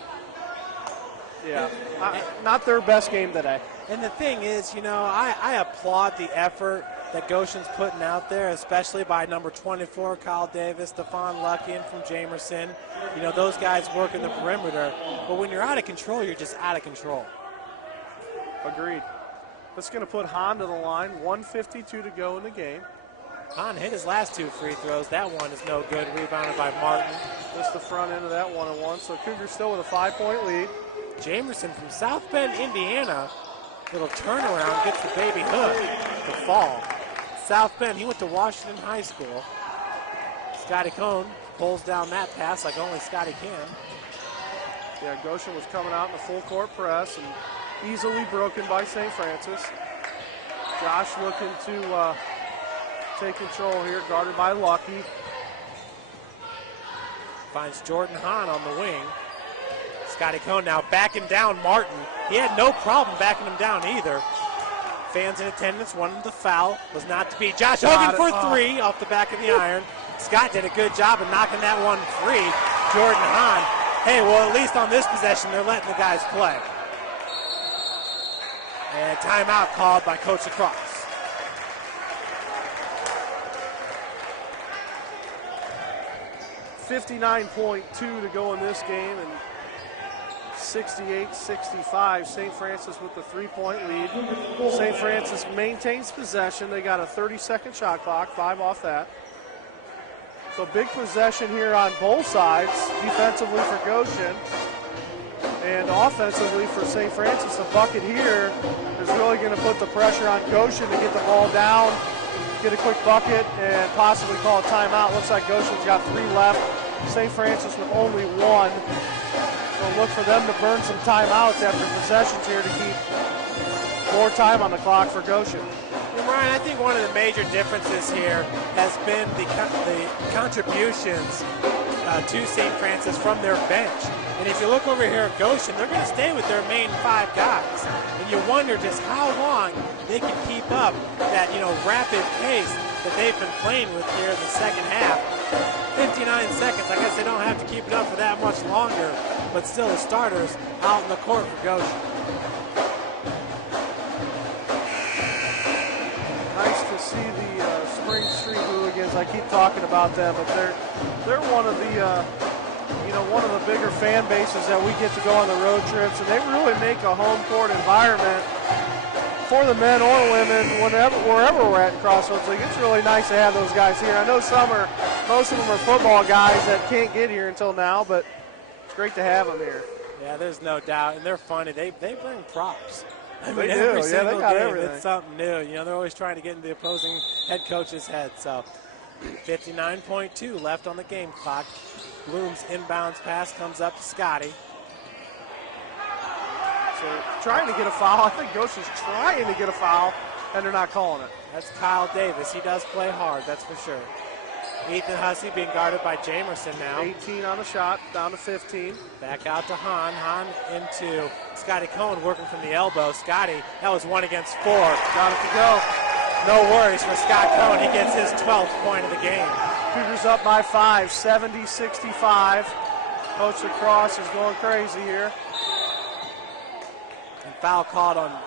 yeah, not their best game today. And the thing is, I applaud the effort that Goshen's putting out there, especially by number 24, Kyle Davis, Stephon Lucky, and from Jamerson. Those guys working the perimeter. But when you're out of control, you're just out of control. Agreed. That's going to put Hahn to the line. 1:52 to go in the game. Hahn hit his last 2 free throws. That one is no good. Rebounded by Martin. Just the front end of that 1-1. So Cougars still with a 5-point lead. Jamerson from South Bend, Indiana. Little turnaround, gets the baby hook to fall. South Bend, he went to Washington High School. Scotty Cohn pulls down that pass like only Scotty can. Yeah, Goshen was coming out in the full court press and easily broken by St. Francis. Josh looking to take control here, guarded by Lucky. Finds Jordan Hahn on the wing. Scotty Cohn now backing down Martin. He had no problem backing him down either. Fans in attendance wanted the foul. Was not to be. Josh Hogan for 3 off the back of the iron. Scott did a good job of knocking that one free. Jordan Hahn. Hey, well, at least on this possession, they're letting the guys play. And timeout called by Coach Lacrosse. .2 to go in this game, and 68-65. St. Francis with the 3-point lead. St. Francis maintains possession. They got a 30-second shot clock, 5 off that. So big possession here on both sides, defensively for Goshen. And offensively for St. Francis, the bucket here is really going to put the pressure on Goshen to get the ball down, get a quick bucket, and possibly call a timeout. Looks like Goshen's got 3 left. St. Francis with only 1. So look for them to burn some timeouts after possessions here to keep more time on the clock for Goshen. And Ryan, I think one of the major differences here has been the contributions to St. Francis from their bench. And if you look over here at Goshen, they're going to stay with their main 5 guys. And you wonder just how long they can keep up that, rapid pace that they've been playing with here in the second half. 59 seconds. I guess they don't have to keep it up for that much longer, but still the starters out in the court for Goshen. Nice to see the Spring Street Hooligans. I keep talking about them, but they're one of the one of the bigger fan bases that we get to go on the road trips, and they really make a home court environment for the men or women wherever we're at in Crossroads League. It's really nice to have those guys here. I know most of them are football guys that can't get here until now, but it's great to have them here. Yeah, there's no doubt, and they're funny. They bring props. They do. Yeah, they got everything. It's something new. They're always trying to get into the opposing head coach's head. So 59.2 left on the game clock. Bloom's inbounds pass comes up to Scotty. So trying to get a foul. I think Goshen's trying to get a foul, and they're not calling it. That's Kyle Davis. He does play hard, that's for sure. Ethan Hussey being guarded by Jamerson now. 18 on the shot, down to 15. Back out to Hahn. Hahn into Scotty Cohen working from the elbow. Scotty, that was 1 against 4. Got it to go. No worries for Scott Cohen. He gets his 12th point of the game. Cougars up by 5, 70-65. Coach Lacrosse is going crazy here. And foul called on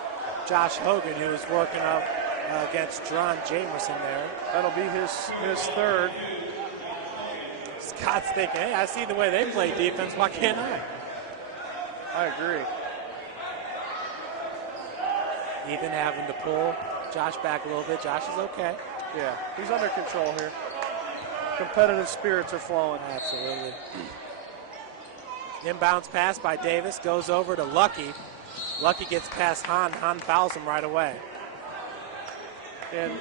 Josh Hogan, who was working up against Dron Jamerson there. That'll be his third. Scott's thinking, hey, I see the way they play defense. Why can't I? I agree. Ethan having to pull Josh back a little bit. Josh is okay. Yeah, he's under control here. Competitive spirits are flowing. Absolutely. Inbounds pass by Davis, goes over to Lucky. Lucky gets past Hahn. Hahn fouls him right away. And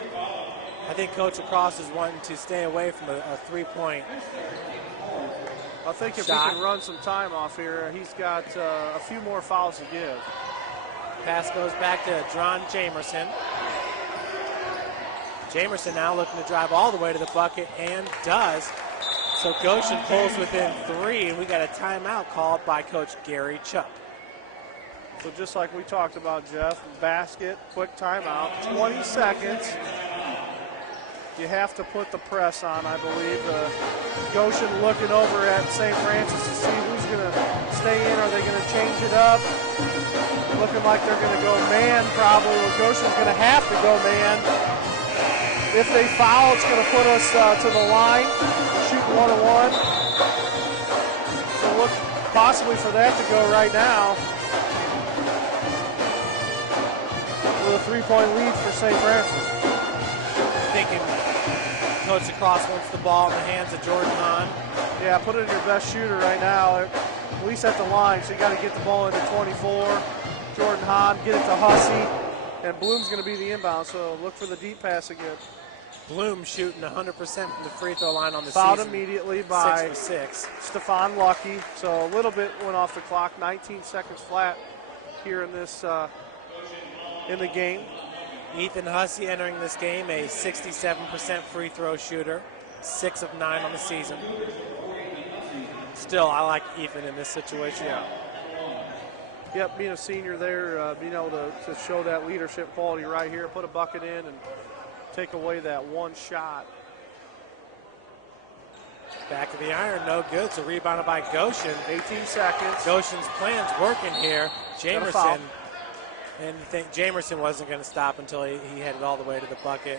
I think Coach Lacrosse is wanting to stay away from a three-point I think if shot. he can run some time off here, he's got a few more fouls to give. Pass goes back to Dron Jamerson. Jamerson now looking to drive all the way to the bucket and does. So Goshen pulls within 3, and we got a timeout called by Coach Gary Chupp. So just like we talked about, Jeff, basket, quick timeout, 20 seconds. You have to put the press on, I believe. Goshen looking over at St. Francis to see who's going to stay in. Are they going to change it up? Looking like they're going to go man probably. Well, Goshen's going to have to go man. If they foul, it's going to put us to the line, shoot 1-on-1. So look possibly for that to go right now. With a 3-point lead for St. Francis. Thinking Coach Lacrosse wants the ball in the hands of Jordan Hahn. Yeah, put it in your best shooter right now, at least at the line. So you got to get the ball into 24. Jordan Hahn, get it to Hussey, and Bloom's going to be the inbound. So look for the deep pass again. Bloom shooting 100% from the free throw line on the Fouled season. immediately by 6 for 6. Stefan Lucky. So a little bit went off the clock. 19 seconds flat here in this in the game. Ethan Hussey entering this game a 67% free throw shooter, 6 of 9 on the season. Still, I like Ethan in this situation. Yeah. Yep, being a senior there, being able to show that leadership quality right here, put a bucket in and take away that one shot. Back of the iron, no good. So rebounded by Goshen. 18 seconds. Goshen's plan's working here. Got a foul. Jamerson. And you think Jamerson wasn't going to stop until he headed all the way to the bucket.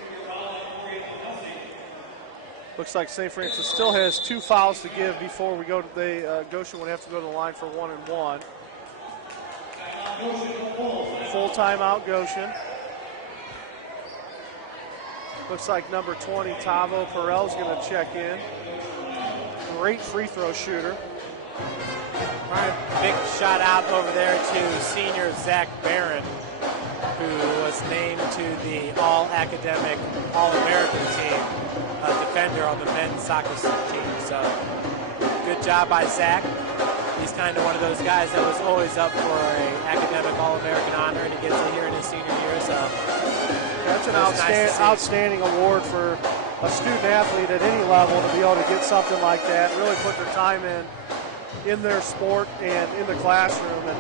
Looks like St. Francis still has 2 fouls to give before we go to Goshen would have to go to the line for 1-and-1. Full timeout, Goshen. Looks like number 20, Tavo Perel's going to check in. Great free throw shooter. All right, big shout out over there to senior Zach Barron, who was named to the All-Academic All-American team, a defender on the men's soccer team. So good job by Zach. He's kind of one of those guys that was always up for an academic All-American honor, and he gets it here in his senior year. So that's an nice outstanding award for a student athlete at any level to be able to get something like that, really put their time in their sport and in the classroom, and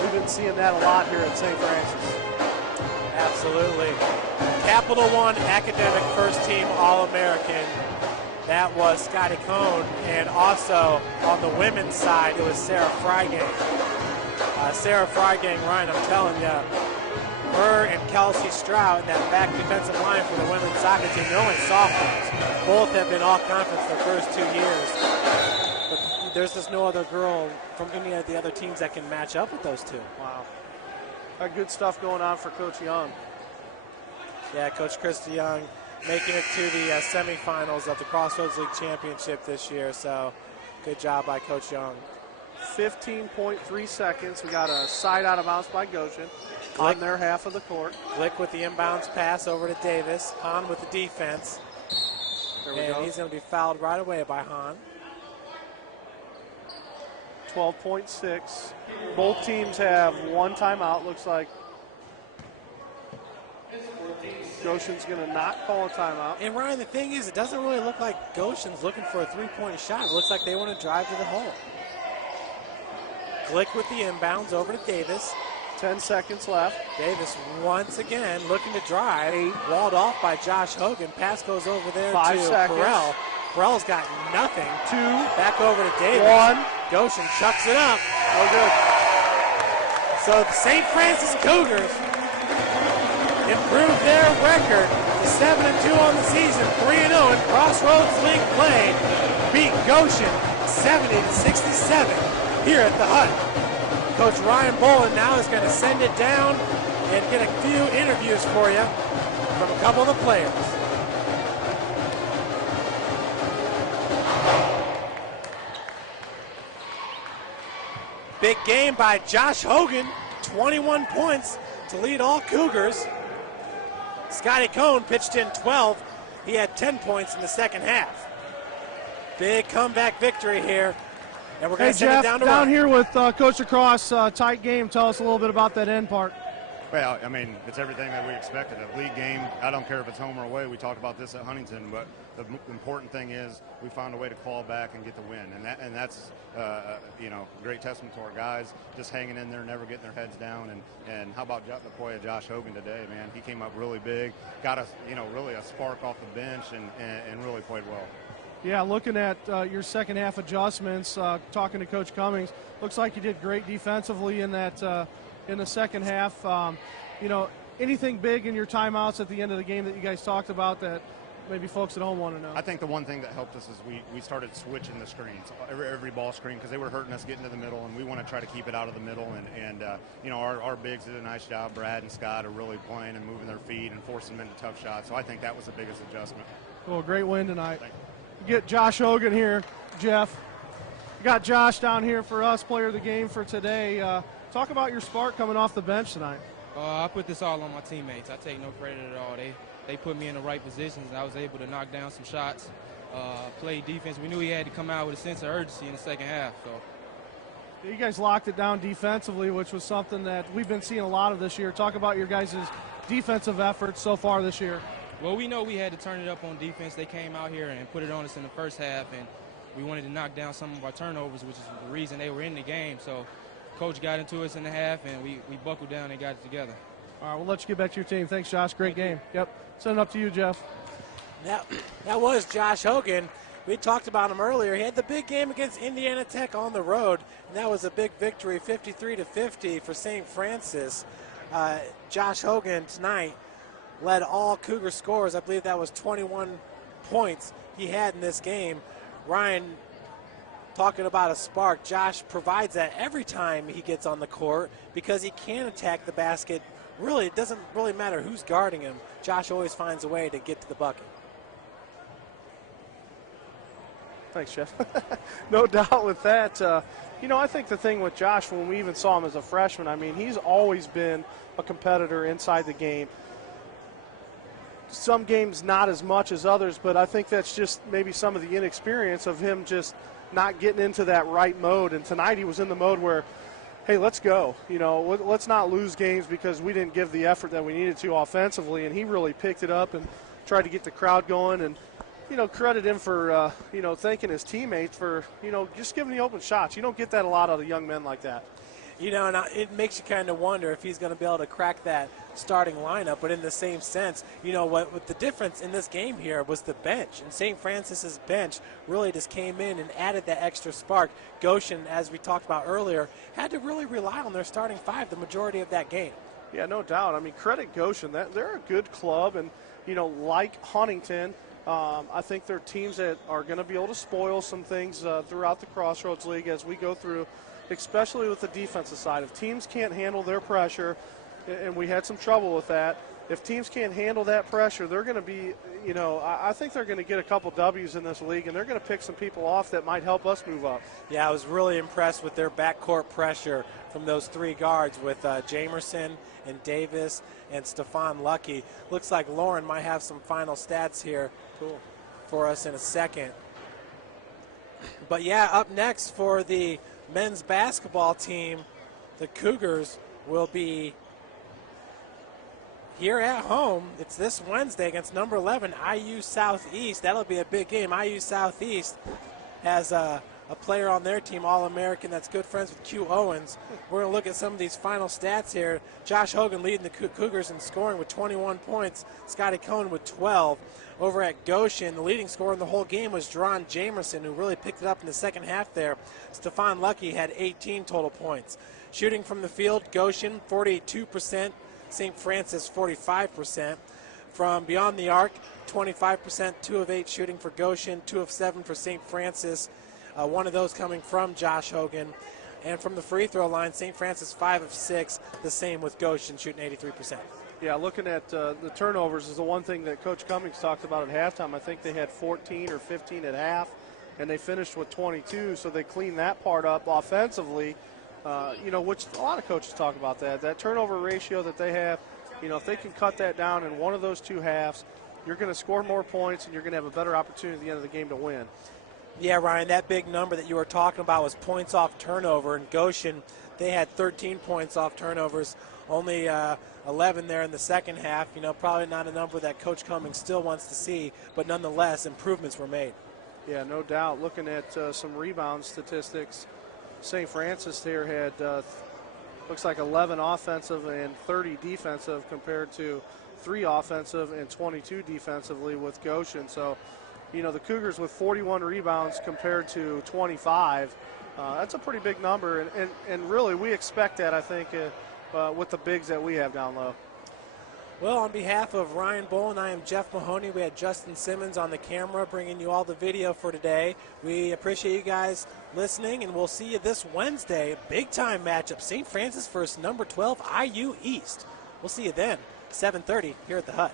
we've been seeing that a lot here at St. Francis. Absolutely. Capital One academic first team All-American. That was Scotty Cohn, and also on the women's side, it was Sarah Freigang. Sarah Freigang, Ryan, I'm telling you, her and Kelsey Stroud in that back defensive line for the women's soccer team, they're only sophomores. Both have been all conference the first 2 years. But there's just no other girl from any of the other teams that can match up with those two. Wow. Good stuff going on for Coach Young. Yeah, Coach Krista Young making it to the semifinals of the Crossroads League Championship this year. So good job by Coach Young. 15.3 seconds. We got a side out of bounds by Goshen on their half of the court. Glick with the inbounds pass over to Davis. Hahn with the defense. There we And go. he's going to be fouled right away by Hahn. 12.6. Both teams have one timeout. Looks like Goshen's going to not call a timeout. And Ryan, the thing is, it doesn't really look like Goshen's looking for a three-point shot. It looks like they want to drive to the hole. Glick with the inbounds over to Davis. 10 seconds left. Davis once again looking to drive. Walled off by Josh Hogan. Pass goes over there 5 to seconds. Perrell. Perrell's got nothing. 2. Back over to Davis. 1. Goshen chucks it up. Oh, good. So the St. Francis Cougars improved their record to 7-2 on the season, 3-0 in Crossroads League play. Beat Goshen 70-67 here at the Hut. Coach Ryan Bolin now is going to send it down and get a few interviews for you from a couple of the players. Big game by Josh Hogan, 21 points to lead all Cougars. Scotty Cohn pitched in 12. He had 10 points in the second half. Big comeback victory here. And we're going to send Jeff, it down to down Ryan. here with Coach Lacrosse, tight game. Tell us a little bit about that end part. Well, I mean, it's everything that we expected. A league game, I don't care if it's home or away. We talked about this at Huntington, but the important thing is we found a way to claw back and get the win. And that's great testament to our guys, just hanging in there, never getting their heads down. And how about the Josh Hogan today, man? He came up really big, got us, really a spark off the bench and really played well. Yeah, looking at your second half adjustments, talking to Coach Cummings, looks like you did great defensively in that in the second half. Anything big in your timeouts at the end of the game that you guys talked about that maybe folks at home want to know? I think the one thing that helped us is we started switching the screens, every ball screen, because they were hurting us getting to the middle, and we want to try to keep it out of the middle. And our bigs did a nice job. Brad and Scott are really playing and moving their feet and forcing them into tough shots. So I think that was the biggest adjustment. Cool, great win tonight. Get Josh Hogan here, Jeff. You got Josh down here for us, player of the game for today. Talk about your spark coming off the bench tonight. I put this all on my teammates. I take no credit at all. They put me in the right positions, and I was able to knock down some shots, play defense. We knew he had to come out with a sense of urgency in the second half. So, you guys locked it down defensively, which was something that we've been seeing a lot of this year. Talk about your guys' defensive efforts so far this year. Well, we know we had to turn it up on defense. They came out here and put it on us in the first half, and we wanted to knock down some of our turnovers, which is the reason they were in the game. So Coach got into us in the half, and we buckled down and got it together. All right, we'll let you get back to your team. Thanks, Josh. Great game. Yep. Send it up to you, Jeff. That was Josh Hogan. We talked about him earlier. He had the big game against Indiana Tech on the road, and that was a big victory, 53-50 for St. Francis. Josh Hogan tonight led all Cougar scorers. I believe that was 21 points he had in this game. Ryan, talking about a spark, Josh provides that every time he gets on the court because he can attack the basket. Really, it doesn't really matter who's guarding him. Josh always finds a way to get to the bucket. Thanks, Jeff. No doubt with that. I think the thing with Josh, when we even saw him as a freshman, I mean, he's always been a competitor inside the game. Some games not as much as others, but I think that's just maybe some of the inexperience of him just not getting into that right mode. And tonight he was in the mode where, hey, let's go. Let's not lose games because we didn't give the effort that we needed to offensively. And he really picked it up and tried to get the crowd going. And, credit him for, thanking his teammates for, just giving the open shots. You don't get that a lot out of young men like that. And it makes you kind of wonder if he's going to be able to crack that starting lineup. But in the same sense, what the difference in this game here was the bench. And St. Francis's bench really just came in and added that extra spark. Goshen, as we talked about earlier, had to really rely on their starting five the majority of that game. Yeah, no doubt. I mean, credit Goshen. They're a good club. And, like Huntington, I think they're teams that are going to be able to spoil some things throughout the Crossroads League as we go through, especially with the defensive side. If teams can't handle their pressure, and we had some trouble with that, if teams can't handle that pressure, they're going to be, I think they're going to get a couple W's in this league, and they're going to pick some people off that might help us move up. Yeah, I was really impressed with their backcourt pressure from those three guards with Jamerson and Davis and Stephon Lucky. Looks like Lauren might have some final stats here for us in a second. But, yeah, up next for the men's basketball team, the Cougars, will be here at home. It's this Wednesday against number 11, IU Southeast. That'll be a big game. IU Southeast has a player on their team, All-American, that's good friends with Q Owens. We're going to look at some of these final stats here. Josh Hogan leading the Cougars in scoring with 21 points. Scotty Cohn with 12. Over at Goshen, the leading scorer in the whole game was Dron Jamerson, who really picked it up in the second half there. Stephon Lucky had 18 total points. Shooting from the field, Goshen 42%, St. Francis 45%. From beyond the arc, 25%, 2 of 8 shooting for Goshen, 2 of 7 for St. Francis. One of those coming from Josh Hogan. And from the free throw line, St. Francis 5 of 6, the same with Goshen, shooting 83%. Yeah, looking at the turnovers is the one thing that Coach Cummings talked about at halftime. I think they had 14 or 15 at half, and they finished with 22, so they cleaned that part up offensively, which a lot of coaches talk about that. That turnover ratio that they have, if they can cut that down in one of those two halves, you're going to score more points and you're going to have a better opportunity at the end of the game to win. Yeah, Ryan, that big number that you were talking about was points off turnover. In Goshen, they had 13 points off turnovers, only 11 there in the second half. Probably not a number that Coach Cummings still wants to see, but nonetheless, improvements were made. Yeah, no doubt. Looking at some rebound statistics, St. Francis here had, looks like 11 offensive and 30 defensive compared to 3 offensive and 22 defensively with Goshen. So, the Cougars with 41 rebounds compared to 25, that's a pretty big number. And really, we expect that, I think, with the bigs that we have down low. Well, on behalf of Ryan Bowen, I am Jeff Mahoney. We had Justin Simmons on the camera bringing you all the video for today. We appreciate you guys listening, and we'll see you this Wednesday. Big-time matchup, St. Francis versus number 12 IU East. We'll see you then, 7:30 here at the Hut.